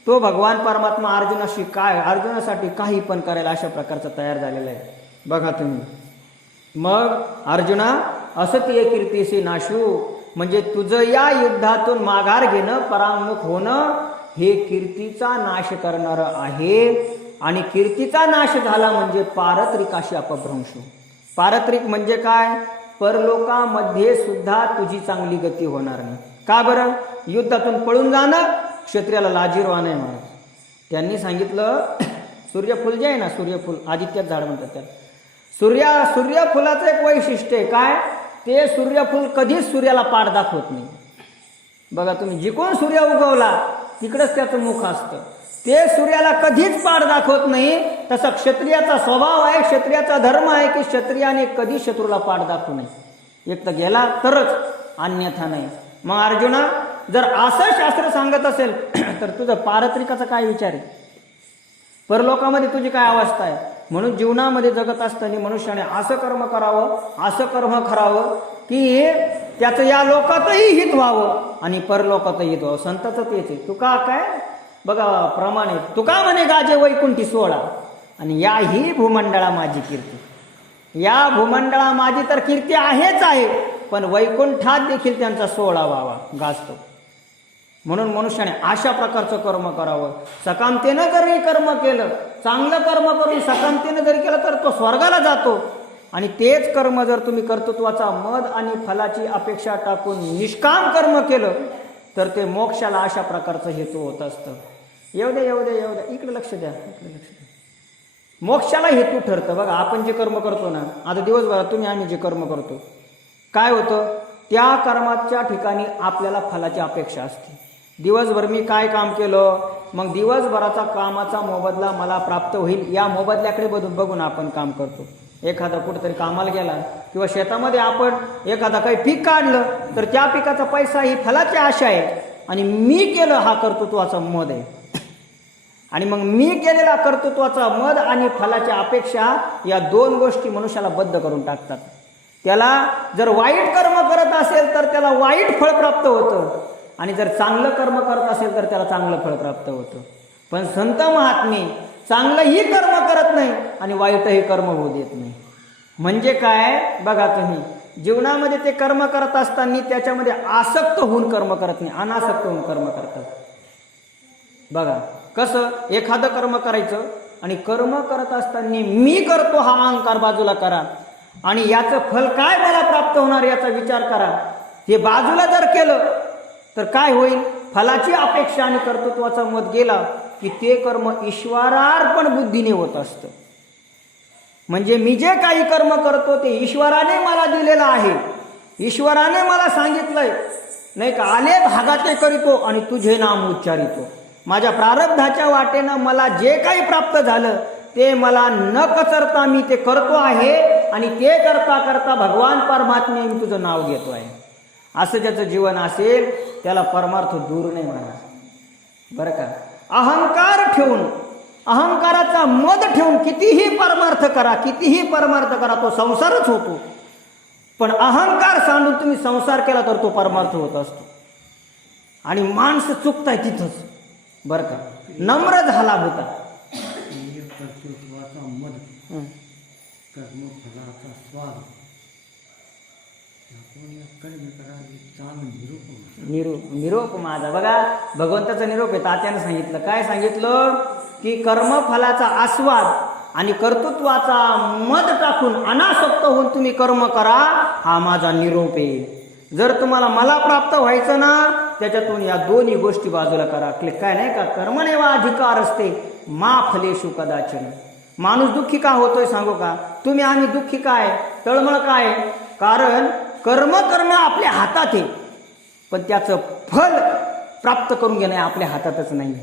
तो भगवान परमात्मा अर्जुनासाठी काही पण करायला अशा प्रकारचा तयार झालेला आहे. बघा तुम्ही. मग अर्जुना, असतीय कीर्तीशी नाशू, म्हणजे तुझं या युद्धातून माघार घेणं, परांगमुख होणं हे कीर्तीचा नाश करणारं आहे. आणि कीर्तीचा नाश झाला म्हणजे पारत्रिकाशी अपभ्रंश. पारत्रिक म्हणजे काय? परलोकामध्ये सुद्धा तुझी चांगली गती होणार नाही. का बरं? युद्धातून पळून जाणं क्षत्रियाला लाजीरवाणं आहे महाराज. त्यांनी सांगितलं, सूर्यफूल जे आहे ना, सूर्यफूल, आदित्यात झाड म्हणतात त्याला. सूर्यफुलाचं एक वैशिष्ट्य आहे काय? ते सूर्यफूल कधीच सूर्याला पाठ दाखवत नाही. बघा तुम्ही, जिकडून सूर्य उगवला तिकडंच त्याचं मुख असतं. ते सूर्याला कधीच पाठ दाखवत नाही. तसा क्षत्रियाचा स्वभाव आहे, क्षत्रियाचा धर्म आहे की क्षत्रियाने कधी शत्रूला पाठ दाखवू नये. एक तर गेला तरच, अन्यथा नाही. मग अर्जुना, जर असं शास्त्र सांगत असेल तर तुझं पारत्रिकाचा काय विचार आहे? परलोकामध्ये तुझी काय अवस्था आहे? म्हणून जीवनामध्ये जगत असताना मनुष्याने असं कर्म करावं, असं कर्म करावं की त्याचं या लोकातही हित व्हावं आणि परलोकातही हित व्हावं. संताचं तेच आहे. तुका काय बघा प्रमाणे, तुका म्हणे गाजे वैकुंठी सोळा, आणि या ही भूमंडळा माझी कीर्ती. या भूमंडळा माझी तर कीर्ती आहेच आहे, पण वैकुंठात देखील त्यांचा सोहळा व्हावा गाजतो. म्हणून मनुष्याने अशा प्रकारचं कर्म करावं. सकामतेनं जरी कर्म केलं, चांगलं कर्म करून सकामतेनं जरी केलं तर तो स्वर्गाला जातो. आणि तेच कर्म जर तुम्ही कर्तृत्वाचा मद आणि फलाची अपेक्षा टाकून निष्काम कर्म केलं तर ते मोक्षाला अशा प्रकारचं हेतू होत असतं. येऊ द्या इकडे लक्ष द्या. मोक्षाला हेतू ठरतं. बघा, आपण जे कर्म करतो ना, आता दिवसभरात आम्ही जे कर्म करतो, काय होतं? त्या कर्माच्या ठिकाणी आपल्याला फलाची अपेक्षा असते. दिवसभर मी काय काम केलं, मग दिवसभराचा कामाचा मोबदला मला प्राप्त होईल या मोबदल्याकडे बघून आपण काम करतो. एखादा कुठेतरी कामाला गेला किंवा शेतामध्ये आपण एखादा काही पीक काढलं तर त्या पिकाचा पैसा ही फलाची आशा आहे. आणि मी केलं हा कर्तृत्वाचा मद आहे. आणि मग मी केलेला कर्तृत्वाचा मद आणि फलाची अपेक्षा या दोन गोष्टी मनुष्याला बद्ध करून टाकतात. त्याला जर वाईट कर्म करत असेल तर त्याला वाईट फळ प्राप्त होतं आणि जर चांगलं कर्म करत असेल तर त्याला चांगलं फळ प्राप्त होतं. पण संत महात्मे चांगलंही कर्म करत नाही आणि वाईटही कर्म होऊ देत नाही. म्हणजे काय बघा तुम्ही, जीवनामध्ये ते कर्म करत असताना त्याच्यामध्ये आसक्त होऊन कर्म करत नाही, अनासक्त होऊन कर्म करतात. बघा कसं, एखादं कर्म करायचं आणि कर्म करत असताना मी करतो हा अहंकार बाजूला करा आणि याचं फल काय मला प्राप्त होणार याचा विचार करा. हे बाजूला जर केलं तर काय होईल, फलाची अपेक्षा आणि कर्तृत्वाचा मत गेला की ते कर्म ईश्वरार्पण बुद्धीने होत असतं. म्हणजे मी जे काही कर्म करतो ते ईश्वराने मला दिलेलं आहे, ईश्वराने मला सांगितलंय नाही का, आले भागाते करीतो आणि तुझे नाम उच्चारितो. माझ्या प्रारब्धाच्या वाटेनं मला जे काही प्राप्त झालं ते मला न कचरता मी ते करतो आहे आणि ते करता करता भगवान परमात्मे मी तुझं नाव घेतो आहे. असं ज्याचं जीवन असेल त्याला परमार्थ दूर नाही म्हणा बरं का. अहंकार ठेवून, अहंकाराचा मद ठेवून कितीही परमार्थ करा, कितीही परमार्थ करा, तो संसारच होतो. पण अहंकार सांडून तुम्ही संसार केला तर तो परमार्थ होत असतो. आणि माणसं चुकताय तिथंच बरं का. नम्र झाला होता कर्तृत्वाचा मद, कर्मफलाचा स्वाद, निरोप माझा. बघा भगवंताचा निरोप आहे. तात्यानं सांगितलं, काय सांगितलं की कर्मफलाचा आस्वाद आणि कर्तृत्वाचा मद टाकून अनासक्त होऊन तुम्ही कर्म करा, हा माझा निरोप आहे. जर तुम्हाला मला प्राप्त व्हायचं ना त्याच्यातून या दोन्ही गोष्टी बाजूला करा. काय नाही का, कर्मणेवा अधिकार असते मा फलेषु कदाचन. माणूस दुःखी का होतोय सांगू का, तुम्ही आम्ही दुःखी काय, तळमळ काय, कारण कर्म करणं आपल्या हातात आहे पण त्याचं फल प्राप्त करून घेणं आपल्या हातातच नाही.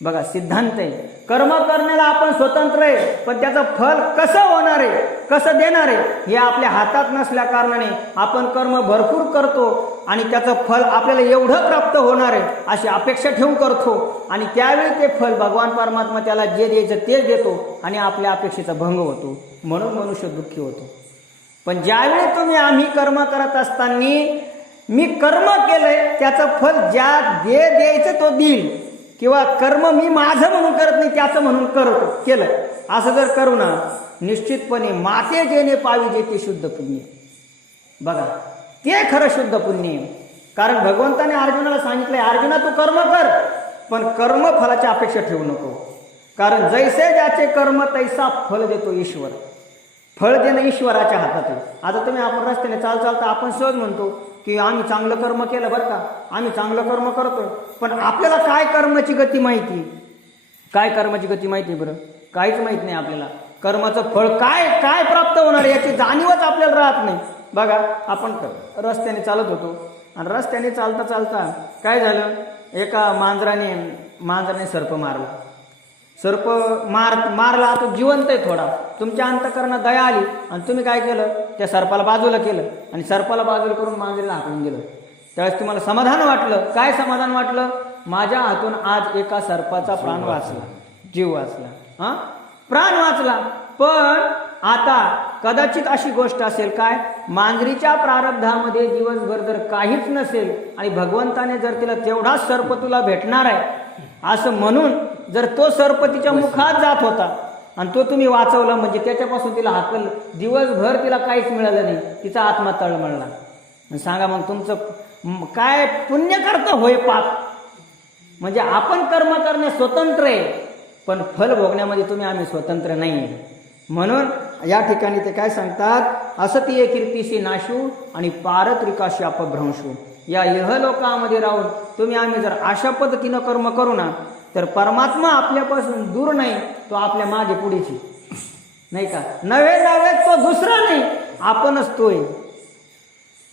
बघा सिद्धांत आहे, कर्म करण्याला आपण स्वतंत्र आहे पण त्याचं फल कसं होणार आहे, कसं देणार आहे हे आपल्या हातात नसल्या कारणाने आपण कर्म भरपूर करतो आणि त्याचं फल आपल्याला एवढं प्राप्त होणार आहे अशी अपेक्षा ठेवून करतो आणि त्यावेळी ते फल भगवान परमात्मा त्याला जे द्यायचं ते देतो आणि आपल्या अपेक्षेचा भंग होतो, म्हणून मनुष्य दुःखी होतो. पण ज्यावेळी तुम्ही आम्ही कर्म करत असताना मी कर्म केलंय त्याचं फल ज्या द्यायचं तो देईल, किंवा कर्म मी माझं म्हणून करत नाही त्याचं म्हणून करतो केलं, असं जर करू ना निश्चितपणे माते जेणे पावी जे ते शुद्ध पुण्य. बघा ते खरं शुद्ध पुण्य आहे. कारण भगवंताने अर्जुनाला सांगितलंय, अर्जुना तू कर्म कर पण कर्म फलाची अपेक्षा ठेवू नको. कारण जैसे ज्याचे कर्म तैसा फल देतो ईश्वर. फळ देणं ईश्वराच्या हातात आहे. आता तुम्ही आपण रस्त्याने चालता आपण सहज म्हणतो की आम्ही चांगलं कर्म केलं बरं का, आम्ही चांगलं कर्म करतोय, पण आपल्याला काय कर्माची गती माहिती, काय कर्माची गती माहिती बरं, काहीच माहित नाही आपल्याला. कर्माचं फळ काय काय प्राप्त होणार याची जाणीवच आपल्याला राहत नाही. बघा आपण रस्त्याने चालत होतो आणि रस्त्याने चालता चालता काय झालं, एका मांजराने सर्प मारला. सर्प मारला तो जिवंत आहे थोडा, तुमच्या अंतःकरणात दया आली आणि तुम्ही काय केलं, त्या सर्पाला बाजूला केलं आणि सर्पाला बाजूला करून मांजरीला हाकलून दिलं. त्यावेळेस तुम्हाला समाधान वाटलं. काय समाधान वाटलं, माझ्या हातून आज एका सर्पाचा प्राण वाचला, जीव वाचला, हा प्राण वाचला. पण आता कदाचित अशी गोष्ट असेल काय, मांजरीच्या प्रारब्धामध्ये दिवसभर जर काहीच नसेल आणि भगवंताने जर तिला तेवढाच सर्प तुला भेटणार आहे असं म्हणून जर तो सर्प तिच्या मुखात जात होता आणि तो तुम्ही वाचवला, म्हणजे त्याच्यापासून तिला हाकल, दिवसभर तिला काहीच मिळालं नाही, तिचा आत्मा तळमळला. सांगा मग तुमचं काय पुण्य करतं होय पाप. म्हणजे आपण कर्म करणे स्वतंत्र आहे पण फल भोगण्यामध्ये तुम्ही आम्ही स्वतंत्र नाही. म्हणून या ठिकाणी ते काय सांगतात, असतीय कीर्तीशी नाशू आणि पारत्रिकाशी अपभ्रंशू. या इहलोकामध्ये राहून तुम्ही आम्ही जर अशा पद्धतीनं कर्म करू ना तर परमात्मा आपल्यापासून दूर नाही, तो आपल्या मागे पुढेची नाही का, नव्हे तो दुसरा नाही, आपणच तोय.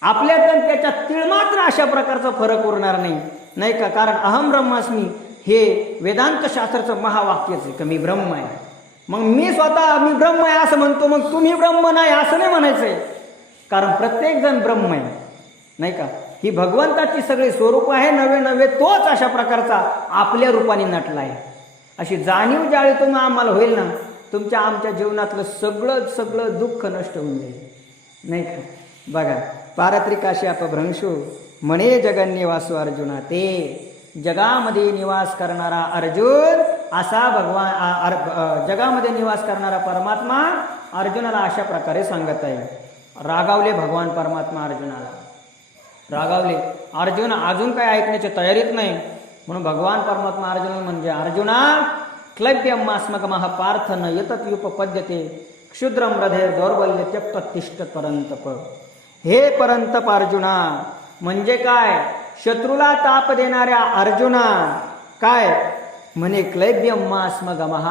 आपल्यात त्याच्यात तिळमात्र अशा प्रकारचा फरक उरणार नाही का. कारण अहम ब्रह्मास्मी हे वेदांत शास्त्राचं महावाक्यच आहे की मी ब्रह्म आहे. मग मी स्वतः मी ब्रह्म आहे असं म्हणतो, मग तुम्ही ब्रह्म नाही असं नाही म्हणायचंय, कारण प्रत्येक जण ब्रह्म आहे नाही का. ही भगवंताची सगळी स्वरूप आहे, नवे नवे तोच अशा प्रकारचा आपल्या रूपाने नटला आहे. अशी जाणीव ज्यावेळी तुम्ही आम्हाला होईल ना, तुमच्या आमच्या जीवनातलं सगळं सगळं दुःख नष्ट होऊन जाईल, नाही का? बघा, पारत्रिकाशी अपभ्रंशो म्हणे जगन्निवासो अर्जुना, ते जगामध्ये निवास करणारा अर्जुन असा जगामध्ये निवास करणारा परमात्मा अर्जुनाला अशा प्रकारे सांगत आहे. रागावले भगवान परमात्मा अर्जुनाला, रागावले. अर्जुन अजून काय ऐकण्याच्या तयारीत नाही, म्हणून भगवान परमात्मा अर्जुन म्हणजे, अर्जुना क्लैब्यमास्मकमः पार्थ न यतत्युपपद्यते क्षुद्रम हृदय दौर्बल्य त्यक्त तिष्ठ परंतप. हे परंतप अर्जुना, म्हणजे काय? शत्रूला ताप देणाऱ्या अर्जुना, काय म्हणे? क्लैब्यमास्मगमः,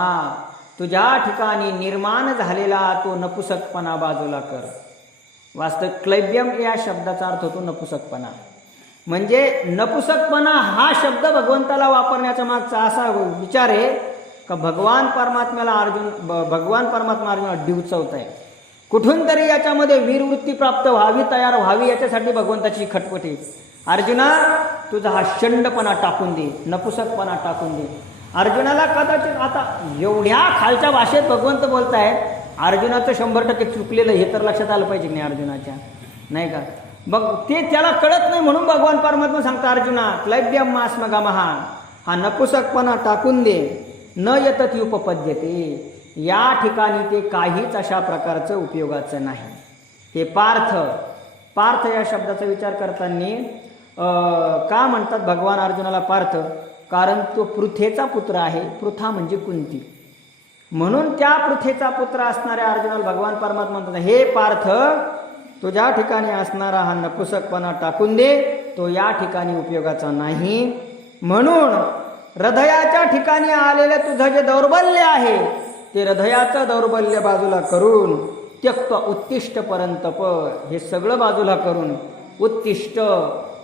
तुझ्या ठिकाणी निर्माण झालेला तो नपुसकपणा बाजूला कर. वास्तव क्लैब्यम या शब्दाचा अर्थ होतो नपुसकपणा. म्हणजे नपुसकपणा हा शब्द भगवंताला वापरण्याचा मागचा असा विचार आहे का भगवान परमात्म्याला भगवान परमात्मा अर्जुनाला डिवचवत आहे. कुठून तरी याच्यामध्ये वीरवृत्ती प्राप्त व्हावी, तयार व्हावी, याच्यासाठी भगवंताची खटपट आहे. अर्जुना, तुझा हा शंडपणा टाकून दे, नपुसकपणा टाकून दे. अर्जुनाला कदाचित आता एवढ्या खालच्या भाषेत भगवंत बोलताय, अर्जुनाचं 100% चुकलेलं हे तर लक्षात आलं पाहिजे नाही अर्जुनाच्या, नाही का? मग ते त्याला कळत नाही, म्हणून भगवान परमात्मा सांगता, अर्जुना क्लैब्यमास्मगमः, हा नपुसकपणा टाकून दे. न यतत्युपपद्यते, या ठिकाणी ते काहीच अशा प्रकारचं उपयोगाचं नाही. हे पार्थ या शब्दाचा विचार करताना का म्हणतात भगवान अर्जुनाला पार्थ? कारण तो पृथेचा पुत्र आहे. पृथा म्हणजे कुंती, म्हणून त्या पृथेचा पुत्र असणाऱ्या अर्जुनाला भगवान परमात्मा म्हणतात, हे पार्थ, तुझ्या ठिकाणी असणारा हा नपुसकपणा टाकून दे, तो या ठिकाणी उपयोगाचा नाही. म्हणून हृदयाच्या ठिकाणी आलेलं तुझं जे दौर्बल्य आहे, ते हृदयाचं दौर्बल्य बाजूला करून त्यक्त उत्तिष्ठ परंतप, हे सगळं बाजूला करून उत्तिष्ठ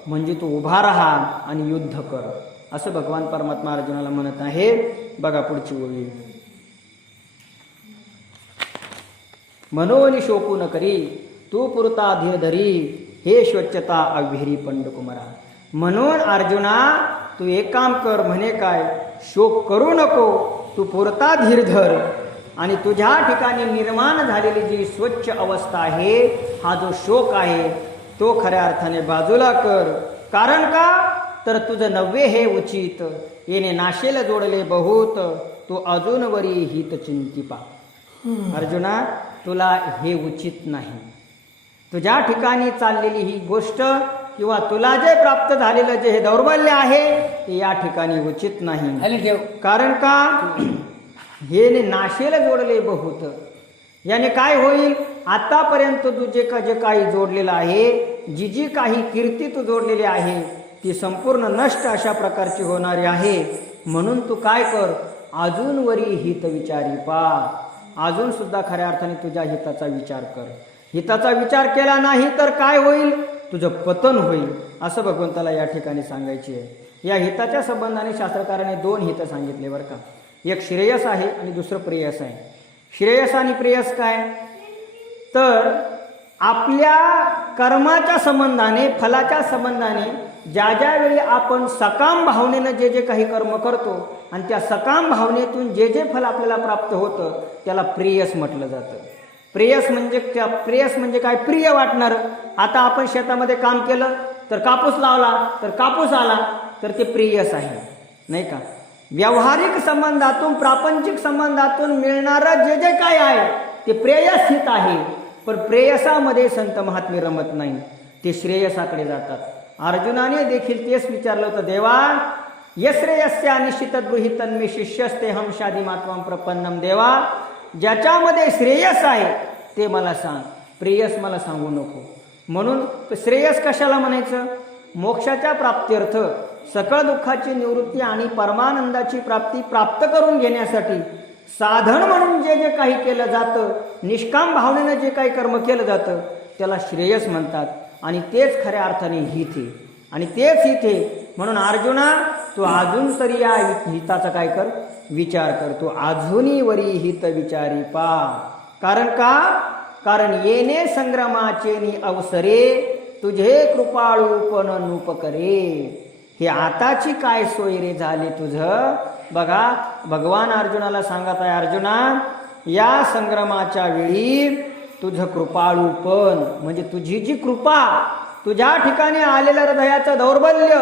म्हणजे तू उभा राहा आणि युद्ध कर, असं भगवान परमात्मा अर्जुनाला म्हणत आहे. बघा पुढची ओळी. मनोनी शोकू न करी तू पुरता धीर धरी, हे स्वच्छता अविहिरी पंडकुमारा. म्हणून अर्जुना, तू एक काम कर, म्हणे काय? शोक करू नको, तू पुरता धीर धर, आणि तुझ्या ठिकाणी निर्माण झालेली जी स्वच्छ अवस्था आहे, हा जो शोक आहे, तो खऱ्या अर्थाने बाजूला कर. कारण का? तर तुझं नव्हे हे उचित, येणे नाशेल जोडले बहुत, तू अजूनवरी हित चिंतिपा. अर्जुना, तुला हे उचित नाही. तुझ्या ठिकाणी चाललेली ही गोष्ट किंवा तुला जे प्राप्त झालेलं जे हे दौर्बल्य आहे, ते या ठिकाणी उचित नाही. कारण का? हे नाशेला जोडले बहुत, याने काय होईल? आतापर्यंत तू जे काही जोडलेलं आहे, जी काही कीर्ती तू जोडलेली आहे, ती संपूर्ण नष्ट अशा प्रकारची होणारी आहे. म्हणून तू काय कर? अजूनवरी हित विचारी पा, अजून सुद्धा खऱ्या अर्थाने तुझ्या हिताचा विचार कर. हिताचा विचार केला नाही तर काय होईल? तुझं पतन होईल, असं भगवंताला या ठिकाणी सांगायचे आहे. या हिताच्या संबंधाने शास्त्रकाराने 2 हित सांगितले बरं का. एक श्रेयस आहे आणि दुसरं प्रेयस आहे. श्रेयस आणि प्रेयस काय? तर आपल्या कर्माच्या संबंधाने, फलाच्या संबंधाने ज्या वेळी आपण सकाम भावनेनं जे काही कर्म करतो आणि त्या सकाम भावनेतून जे फल आपल्याला प्राप्त होतं, त्याला प्रेयस म्हटलं जातं. प्रेयस म्हणजे काय? प्रिय वाटणार. आता आपण शेतामध्ये काम केलं तर कापूस लावला तर कापूस आला तर ते प्रेयस आहे, नाही का? व्यावहारिक संबंधातून, प्रापंचिक संबंधातून मिळणारं जे काय आहे ते प्रेयस हित आहे. पण प्रेयसामध्ये संत महात्मे रमत नाही, ते श्रेयसाकडे जातात. अर्जुनाने देखील तेच विचारलं होतं, देवा यश्रेयस्या निश्चित गृहीत तन्मे शिष्यस्ते हम शादी मात्वाम प्रपन्नम. देवा, ज्याच्यामध्ये श्रेयस आहे ते मला सांग, प्रेयस मला सांगू नको. म्हणून श्रेयस कशाला म्हणायचं? मोक्षाच्या प्राप्त्यर्थ, सकळ दुःखाची निवृत्ती आणि परमानंदाची प्राप्ती प्राप्त करून घेण्यासाठी साधन म्हणून जे काही केलं जातं, निष्काम भावनेनं जे काही कर्म केलं जातं, त्याला श्रेयस म्हणतात. आणि तेच खऱ्या अर्थाने हित आहे आणि तेच हित आहे. म्हणून अर्जुना, तू अजून तरी या हिताचा काय कर? विचार कर. तू अजूनही वरी हित विचारी पा. कारण का? कारण येणे संग्रमाचे नि अवसरे तुझे कृपाळूपण नूपकरे. हे आताची काय सोय रे झाली तुझं. बघा भगवान अर्जुनाला सांगत आहे, अर्जुना या संग्रामाच्या वेळी तुझं कृपाळूपण म्हणजे तुझी जी कृपा, तुझ्या ठिकाणी आलेलं हृदयाचं दौर्बल्य,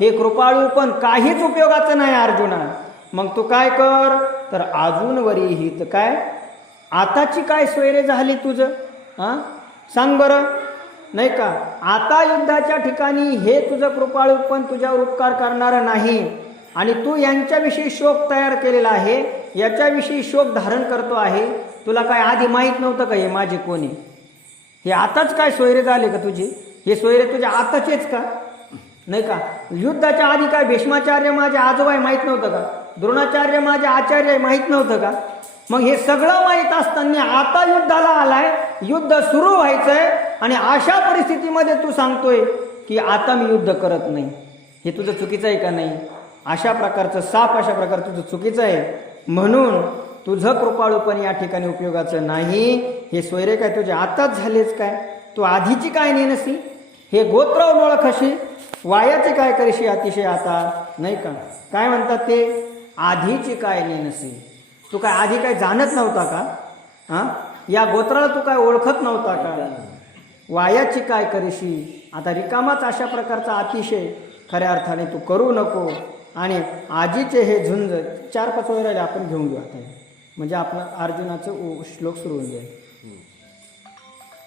हे कृपाळूपण काहीच उपयोगाचं नाही अर्जुना. मग तू काय कर तर अजून वरी हित काय आताची काय सोय रे झाली तुझं. सांग बरं. नाही का आता युद्धाच्या ठिकाणी हे तुझं कृपाळूपण तुझ्यावर उपकार करणारं नाही आणि तू यांच्याविषयी शोक तयार केलेला आहे, याच्याविषयी शोक धारण करतो आहे. तुला काय आधी माहीत नव्हतं का हे माझे कोणी. हे आताच काय सोयरे झाले का तुझे. हे सोयरे तुझ्या आताचेच का. नाही का युद्धाच्या आधी काय भीष्माचार्य माझे आजोबा माहीत नव्हतं का, द्रोणाचार्य माझे आचार्य माहीत नव्हतं का. मग हे सगळं माहीत असताना आता युद्धाला आलाय, युद्ध सुरू व्हायचंय आणि अशा परिस्थितीमध्ये तू सांगतोय की आता मी युद्ध करत नाही. हे तुझं चुकीचं आहे का नाही. अशा प्रकारचं साप अशा प्रकारचं तुझं चुकीचं आहे. म्हणून तुझं कृपाळूपण या ठिकाणी उपयोगाचं नाही. हे सोयरे काय तुझे आताच झालेच काय. तू आधीची काय नेनसी, हे गोत्र ओळखशी, वायाची काय करशी अतिशय आता. नाही का काय म्हणतात ते आधीची काय नेनसी. तू काय आधी काय जाणत नव्हता का. या गोत्राला तू काय ओळखत नव्हता का. वायाची काय करशी आता रिकामाच अशा प्रकारचा अतिशय खऱ्या अर्थाने तू करू नको. आणि आजीचे हे झुंज 4-5 वेळ राहिले आपण घेऊन घेऊ आता, म्हणजे आपलं अर्जुनाचं श्लोक सुरू होऊन जाईल.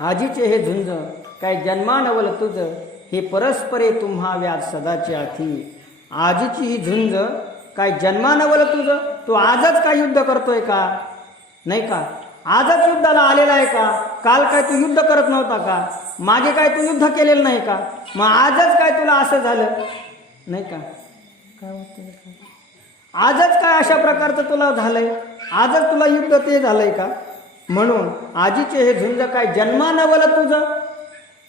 आजीचे हे झुंज काय जन्मानवल तुझ, हे परस्परे तुम्हा व्याज सदाचे आधी. आजीची ही झुंज काय जन्मानवल तुझं. तू आजच काय युद्ध करतोय का. नाही का आजच युद्धाला आलेला आहे का. काल काय तू युद्ध करत नव्हता का. मागे काय तू युद्ध केलेलं नाही का. मग आजच काय तुला असं झालं. नाही का काय होतं आजच काय अशा प्रकारचं तुला झालंय. आजच तुला युद्ध ते झालंय का. म्हणून आजीचे हे झुंज काय जन्मानवल तुझं.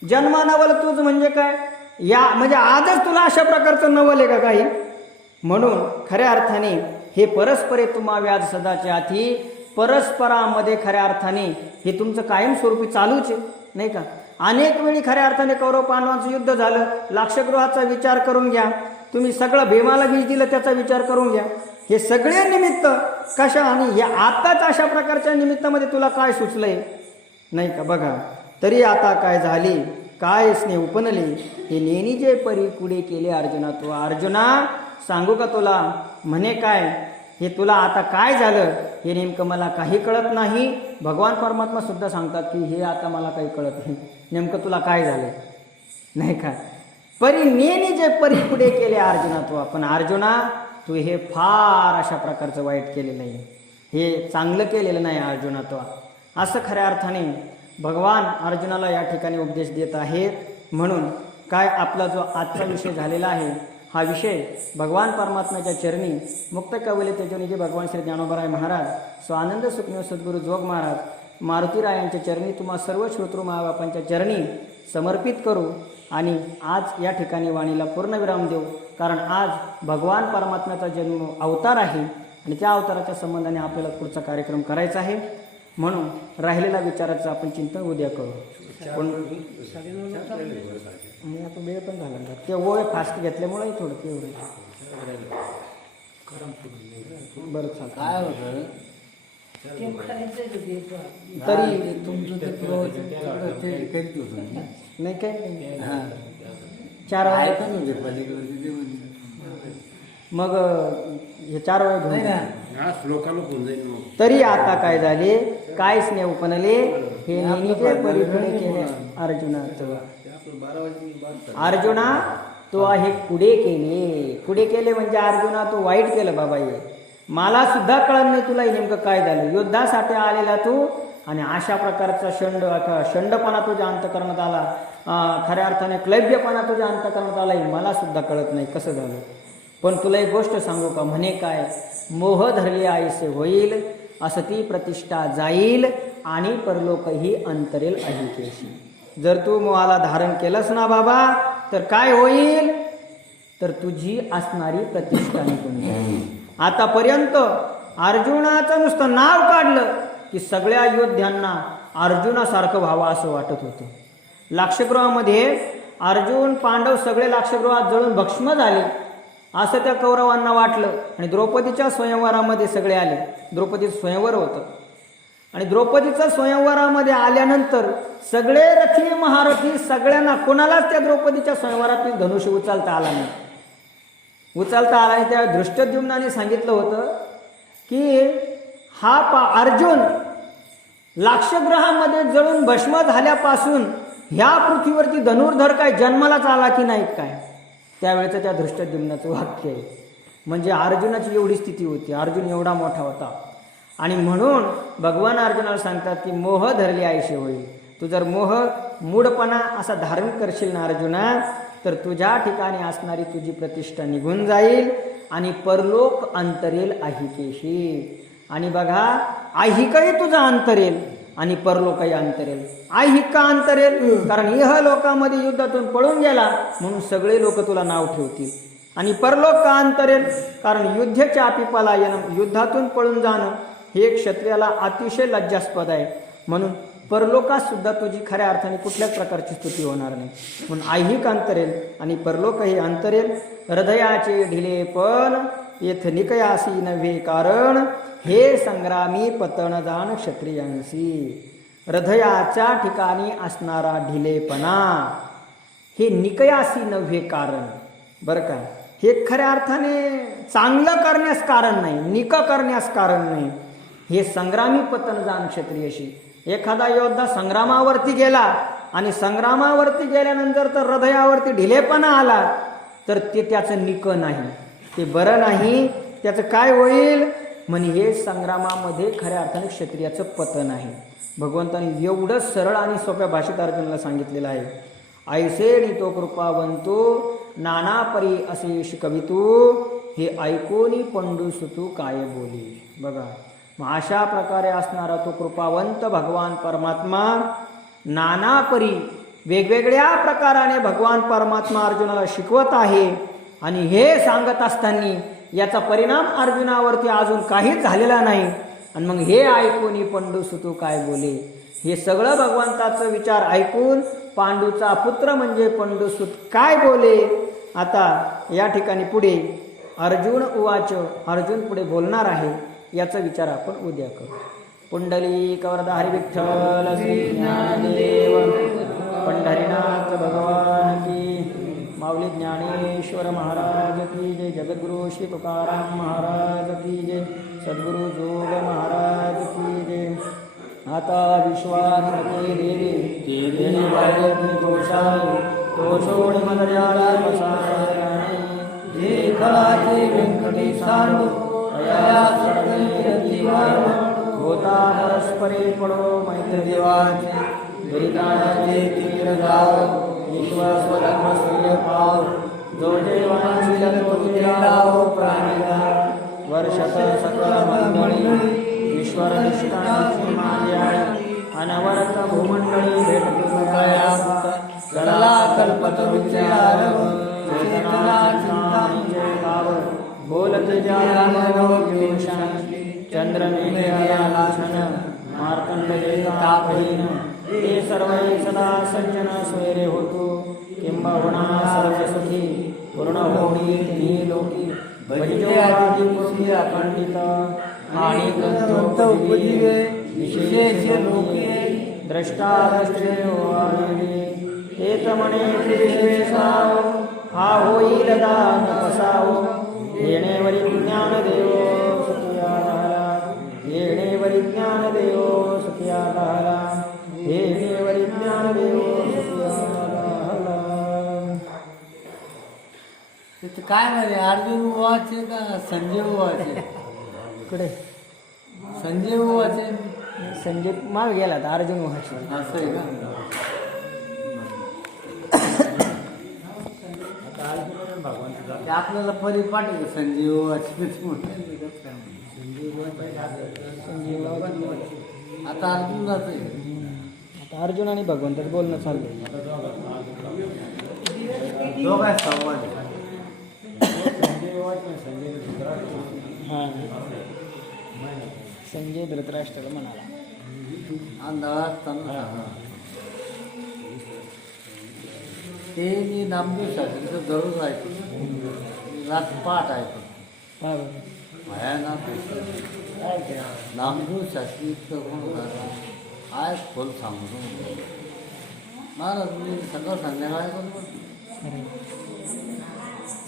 जन्मानवल तुझ म्हणजे काय या म्हणजे आजच तुला अशा प्रकारचं नवल आहे का काही. म्हणून खऱ्या अर्थाने हे परस्परे तुम्हा व्याज सदाचे आधी. परस्परामध्ये खऱ्या अर्थाने हे तुमचं कायमस्वरूपी चालूच आहे. नाही का अनेक वेळी खऱ्या अर्थाने कौरव पांडवांचं युद्ध झालं. लाक्षगृहाचा विचार करून घ्या तुम्ही. सगळं भीमाला बीज दिलं त्याचा विचार करून घ्या. हे सगळे निमित्त कशा आणि हे आताच अशा प्रकारच्या निमित्तामध्ये तुला काय सुचलंय. नाही का बघा तरी आता काय झाले काय स्नेह उपनले, हे नेणी जे परी पुढे केले अर्जुना. तो अर्जुना सांगू का तुला म्हणे काय हे तुला आता काय झालं हे नेमकं मला काही कळत नाही. भगवान परमात्मा सुद्धा सांगतात की हे आता मला काही कळत नाही नेमकं तुला काय झालं. नाही का परी नेणी जे परी पुढे केले अर्जुना. तो आपण अर्जुना तू हे फार अशा प्रकारचं वाईट केलेलं आहे, हे चांगलं केलेलं नाही अर्जुना. तो असं खऱ्या अर्थाने भगवान अर्जुनाला या ठिकाणी उपदेश देत आहेत. म्हणून काय आपला जो आजचा विषय झालेला आहे हा विषय भगवान परमात्म्याच्या चरणी मुक्त कवलिते जे भगवान श्री ज्ञानोबराय महाराज, स्वानंद सुखदेव सद्गुरू जोग महाराज, मारुतीरायांच्या चरणी तुम्हा सर्व श्रोतृ मायबापांच्या चरणी समर्पित करू आणि आज या ठिकाणी वाणीला पूर्णविराम देऊ. कारण आज भगवान परमात्म्याचा जन्म अवतार आहे आणि त्या अवताराच्या संबंधाने आपल्याला पुढचा कार्यक्रम करायचा आहे. म्हणून राहिलेल्या विचाराचं आपण चिंतन उद्या करू. पण आता वेळ पण झाला ना ते वय फास्ट घेतल्यामुळे थोडं ते बरं चालतं. काय होतं तरी तुमचं ते करीत होतं नाही काय हां 4 वेळा ऐकत होते पलीकडे मग हे 4 वेळा नाही घेऊन ना हा श्लोकाला होऊन जाईल मग. तरी आता काय झाले काय स्नेह उपनले, हे नेणीचे परिपुढे केले अर्जुना. अर्जुना तो आहे पुढे केले म्हणजे अर्जुना तो वाईट केलं बाबा. हे मला सुद्धा कळत नाही तुला नेमकं काय झालं. युद्धासाठी आलेला तू आणि अशा प्रकारचा शंडपणा तुझ्या अंतकरणात आला, खऱ्या अर्थाने क्लैब्यपणा तुझ्या अंतकरणात आला, हे मला सुद्धा कळत नाही कसं झालं. पण तुला एक गोष्ट सांगू का म्हणे काय मोह धरले आईसे होईल, असती प्रतिष्ठा जाईल आणि परलोकही अंतरेल अहिकेशी. जर तू मोहाला धारण केलंस ना बाबा तर काय होईल तर तुझी असणारी प्रतिष्ठा निघून जाईल. आतापर्यंत अर्जुनाचं नुसतं नाव काढलं की सगळ्या योद्ध्यांना अर्जुनासारखं व्हावं असं वाटत होतं. लाक्षगृहामध्ये अर्जुन पांडव सगळे लाक्षगृहात जळून भस्म झाले असं त्या कौरवांना वाटलं आणि द्रौपदीच्या स्वयंवरामध्ये सगळे आले. द्रौपदीचं स्वयंवर होतं आणि द्रौपदीच्या स्वयंवरामध्ये आल्यानंतर सगळे रथी महारथी सगळ्यांना कोणालाच त्या द्रौपदीच्या स्वयंवरातील धनुष्य उचलता आला नाही. उचलता आला नाही. त्या धृष्टद्युम्नाने सांगितलं होतं की हा अर्जुन लाक्षग्रहामध्ये जळून भस्म झाल्यापासून ह्या पृथ्वीवरती धनुर्धर काय जन्मालाच आला की नाहीत काय. त्यावेळेचं त्या धृष्टद्युम्नाचं वाक्य आहे. म्हणजे अर्जुनाची एवढी स्थिती होती. अर्जुन एवढा मोठा होता आणि म्हणून भगवान अर्जुनाला सांगतात की मोह धरली आयशे होईल. तू जर मूढपणा असा धारण करशील ना अर्जुना तर तुझ्या ठिकाणी असणारी तुझी प्रतिष्ठा निघून जाईल आणि परलोक अंतरेल ऐहिकेशी. आणि बघा ऐहिकही तुझा अंतरेल आणि परलोकही अंतरेल. ऐहिक का अंतरेल? कारण इह लोकामध्ये युद्धातून पळून गेला म्हणून सगळे लोक तुला नाव ठेवतील. आणि परलोक का अंतरेल? कारण युद्धच्या पलायनम, युद्धातून पळून जाणं हे क्षत्रियाला अतिशय लज्जास्पद आहे. म्हणून परलोकात सुद्धा तुझी खऱ्या अर्थाने कुठल्याच प्रकारची स्तुती होणार नाही. म्हणून ऐहिक अंतरेल आणि परलोकही अंतरेल. हृदयाचे ढिले पण येथ निकयासी नव्हे कारण हे संग्रामी पतन जाण क्षत्रियांसी. हृदयाच्या ठिकाणी असणारा ढिलेपणा हे निकयासी नव्हे कारण. बरं का, हे खऱ्या अर्थाने चांगलं करण्यास कारण नाही, निक करण्यास कारण नाही. हे संग्रामी पतन जाण क्षत्रियशी. एखादा योद्धा संग्रामावरती गेला आणि संग्रामावरती गेल्यानंतर तर हृदयावरती ढिलेपणा आला तर ते त्याचं निक नाही, ते बरं नाही. त्याचं काय होईल म्हणे हे संग्रामामध्ये खऱ्या अर्थाने क्षत्रियाचं पतन आहे. भगवंताने एवढं सरळ आणि सोप्या भाषेत अर्जुनाला सांगितलेलं आहे. ऐसे तो कृपावंतो नाना परी असे शिकवितू हे ऐकोनी पंडू सुतू काय बोली. बघा मग अशा प्रकारे असणारा तो कृपावंत भगवान परमात्मा नाना परी वेगवेगळ्या प्रकाराने भगवान परमात्मा अर्जुनाला शिकवत आहे. आणि हे सांगत असताना याचा परिणाम अर्जुनावरती अजून काहीच झालेला नाही. आणि मग हे ऐकून पंडू सुतू काय बोले. हे सगळं भगवंताचं विचार ऐकून पांडूचा पुत्र म्हणजे पंडूसूत काय बोले. आता या ठिकाणी पुढे अर्जुन उवाच, अर्जुन पुढे बोलणार आहे. याचा विचार आपण उद्या करू. पुंडलिक वरदा हरी विठ्ठल श्री ज्ञानदेव पंढरीनाथ भगवान की, माऊली ज्ञानेश्वर महाराज की जय, जगद्गुरु श्री तुकाराम महाराज की जय, सद्गुरु जोग महाराज की जय. आता विश्वात्मके देवी देवी वायती तोषाई तो सोड मदर्याला पसाराणे जे खळाचे व्यंकटेशांडू तया सडे होता परस्परे पडो मैत्र देवाचे गरिताचे तीर गाव विश्वास धर्मश्रेय पाव जो देवांची तो लाव प्राणीला वर्षत सकल मंगळी ईश्वर निष्ठांची माया अनवरत भूमंडळी भेटतो कला कल्पतरुचे आरव चेतना चिंतांचे भाव बोलते ज्याला चंद्र लाछन मार्तंड तापहीन ते सर्व सदा सज्जन सोयरे होतो किंबहुना सर्व सुखी पूर्ण होणी तिन्ही लोकी भजितो आदि पुरुषी अखंडित आणि ग्रंथ उपदिवे विशेष लोकी द्रष्टा द्रष्टे होणे हेत म्हणे त्रिवेशाव हा होईल दान पसाव येणेवरी ज्ञान देवो सुखिया राहला येणेवरी ज्ञान देवो सुखिया राहला येणेवरी ज्ञान देवो सुखिया राहला. काय म्हणे अर्जुन उवाचे का संजय उवाचे? इकडे संजय उवाचे. संजय माग गेला तर अर्जुन व्हायचे असं आहे का? ते आपल्याला परिपाठ आहे संजय उवाचे. आता अर्जुन जातोय. आता अर्जुन आणि भगवंताच बोलणं चाललंय. दोघांचा संवाद आहे. हां संजय धृतराष्ट्राला म्हणाला आंधळा असताना ते मी नामदेव शास्त्रीचं दररोज ऐकतो रातपाठ ऐकतो पहा बरं. भयानक नामदेव शास्त्री इतकं कोण होता आज खोल सांगतो महाराज मी सकाळ संध्याकाळ ऐकतो खरं आहे.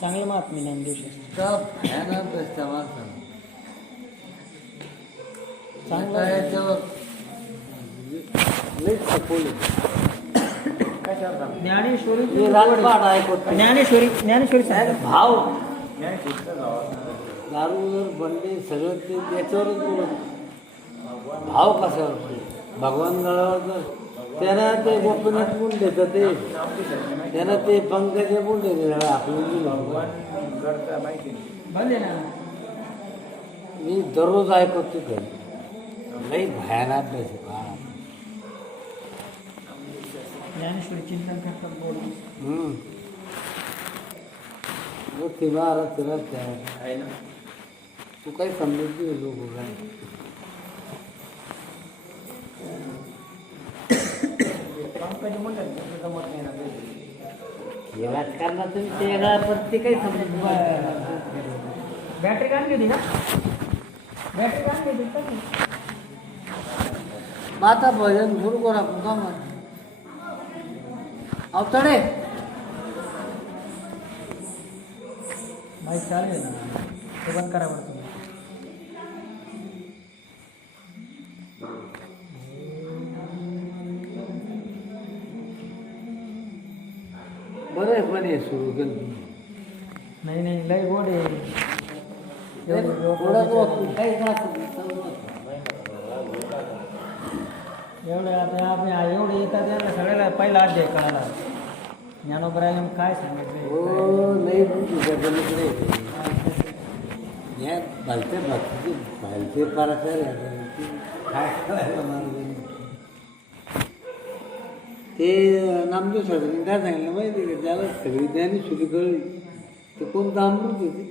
चांगलं महात्म्य ज्ञानदेव शास्त्री. इतका भयानक त्या माणसाला चांगलं चांगला याच्यावर लईच सपोल ज्ञानेश्वरी मी रातपाठ ऐकतो ज्ञानेश्वरी सांगा. भाव दारूवर बंडे सगळं ते त्याच्यावरच बोलत भाव कशावर पडले भगवान गळावर जर त्यानं ते गोपीनाथ गुण देतं ते त्यानं ते पंकजे गुण देते आपलं बंद आहे ना. मी दररोज ऐकतो तिथे लई भयानक अभ्यास आहे बा. ज्ञानेश्वरी चिंतन करतात बोल. मग ते महाराज त्याला त्या तू काही समजत नाही लोक काय पंकज म्हणतात जमत नाही ना. हे राजकारणाचं ते प्रत्येक काही समजत नाही. बॅटरी काढली होती का? बॅटरी काढली होती का? माता भजन गुरु कोणा का मग अवतडे माहीत चालू आहे ना. ते बंद करा बरं तुम्ही. बरं आहे पण हे सुरू केलं नाही लय गोड आहे. काही एवढे आता आपण एवढे येतात यांना सगळ्याला पहिला अध्याय कळाला. ज्ञानोबरायला मग काय सांगायचं. हो नाही तुझ्याकडे या भलते भक्तीचे भलते पाराचार काय करायला मार्ग ते नामदेव शास्त्री काय सांगितलं माहिती आहे का ज्याला सगळी ज्ञानी सुधी कळली तर कोणतं अमृत होते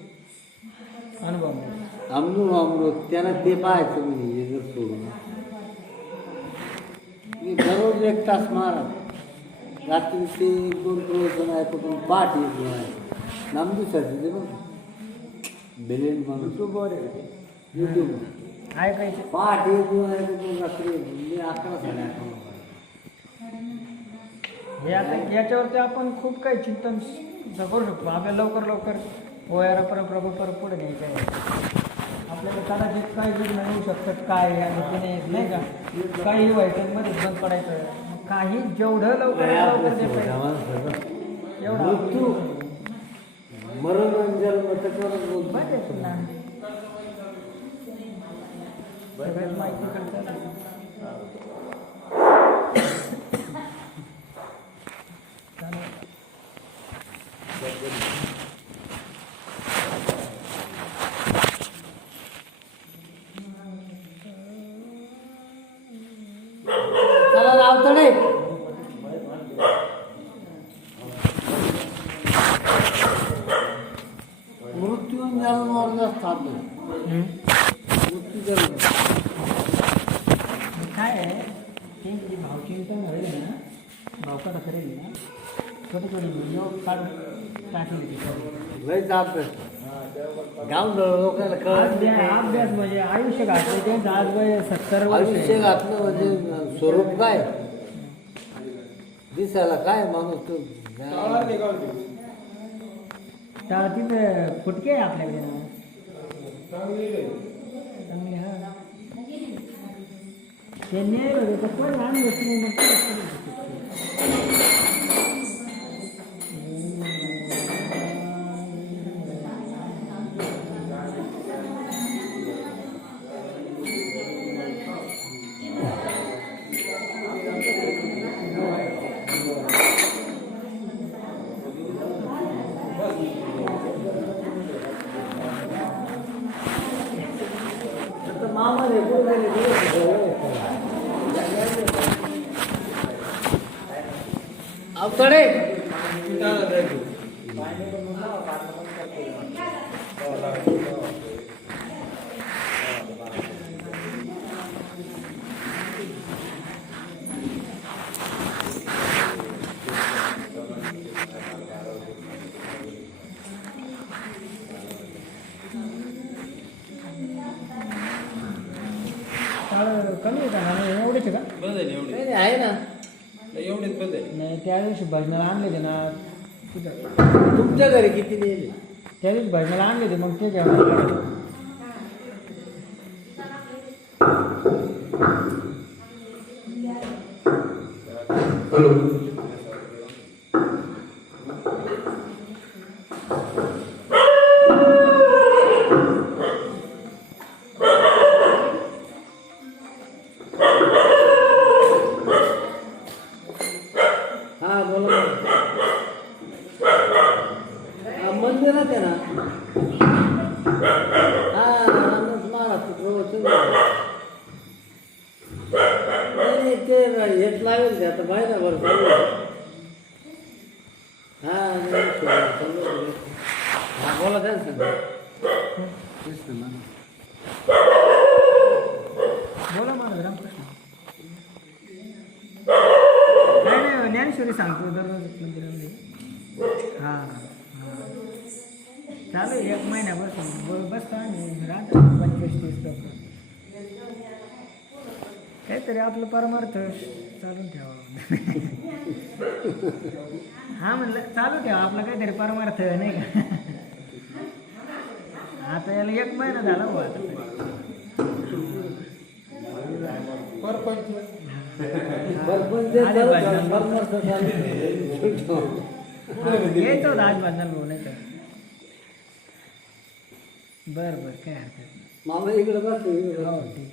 अनुभव अमृत त्यानं ते पाहायचं म्हणजे हे जर सोडून मी दररोज 1 तास मारा रात्री ते 2 प्रवचन ऐकून पाठ येत नाही नामदेव शास्त्री बघ ब्रिलियंट माणूस युट्यूब ऐकायचं. पाठ येत ऐकून रात्री मी 11 साडे 11 हे आता याच्यावरती आपण खूप काही चिंतन करू शकतो. आपल्याला लवकर वयाला परत पुढे न्यायचं आहे. आपल्याला कदाचित काही जण होऊ शकतात काय आणि पुणे नाही का काही व्हायचं मध्येच बंद पडायचं. काही जेवढं लवकर एवढं मृत्यू मरण जन्म त्याच्यावरच बोलतो सगळ्यात माहिती करतात. चला रावतडे मृत्यू जन्मावर असतात मृत्यू जन्म काय आहे ते जे भावचिंतन होईल ना भावकाला करेल ना छोटे व्हिडिओ काढून टाकले तिथे. लयच अभ्यास गाव लोकांना कळत नाही. अभ्यास म्हणजे आयुष्य घातलं त्यांचं आज वय 70 आयुष्य वर्ष. घातलं म्हणजे स्वरूप काय दिसायला काय माणूस तो तर तिथं फुटके आहे आपल्याकडे ना चांगले. हा ते न्याय होते पण लहान गोष्टी अवतडे टाळ कमी आहे का एवढेच आहे का नाही नाही, आहे ना नाही त्या दिवशी भजनाला आणले ते ना तिथं तुमच्या घरी किती नेले त्या दिवशी भजनाला आणले ते मग ते घ्यावं हा बोला ना. हा, मंदिरात आहे ना हा रामदास महाराज प्रवचन नाही ते हेच लावेल ते आता महिनाभर चालू आहे. हा नाही, चालू आहे. हा बोला त्या तेच ना बोला मला रामकृष्ण नाही नाही ज्ञानेश्वरी सांगतो दररोज मंदिरामध्ये हां हां चालू आहे, एक महिन्यापासून बसतो आणि राहतो 25-30 लोक काहीतरी आपलं परमार्थ चालून ठेवा हां म्हणलं चालू ठेवा आपला काहीतरी परमार्थ नाही का आता याला 1 महिना झाला भाऊ आता येतो आज बांधाल भाऊ नाही तर बरं बरं काय हरकत नाही. मामा इकडे बस हो ठीक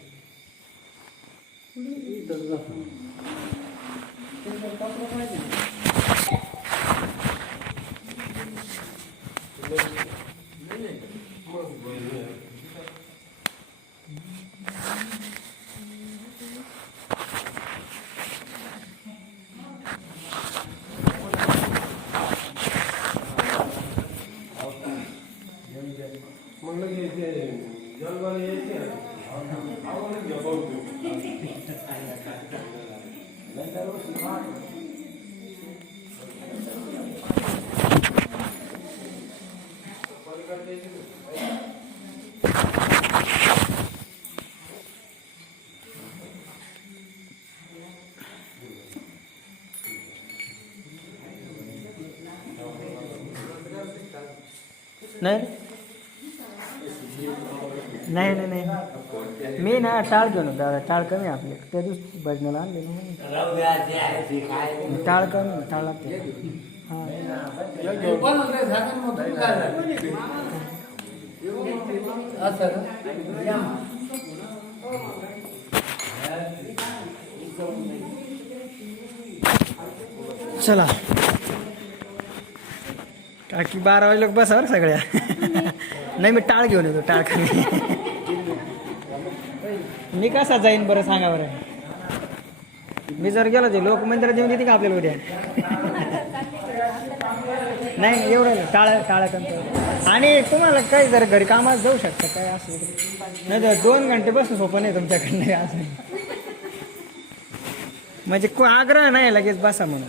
नाही नाही नाही नाही मी ना टाळ घेऊन होतो दादा टाळ कमी आपले त्या दिवशी भजनाला आणले ना टाळ कमी टाळ लागते हां चला टाकी 12 वाजे लोक बसावर सगळ्या नाही मी टाळ घेऊन येतो टाळ कमी मी कसा जाईन बरं सांगा बरं मी जर गेलो ते लोक मंदिरात येऊन येते का आपल्याला उद्या नाही एवढं टाळा करतो आणि तुम्हाला काही जर घरी कामात जाऊ शकता काय असं नाही तर 2 घंटे बसून सोपं नाही तुमच्याकडनं असं म्हणजे आग्रह नाही लगेच बसा म्हणून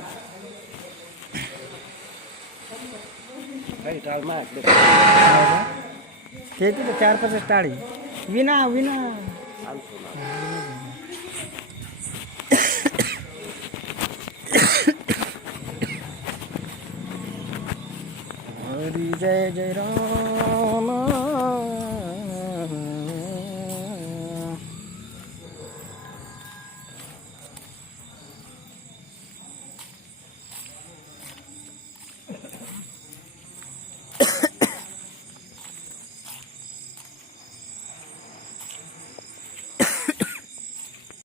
ते तिथे 4-5 टाळी विना हरी जय जय राम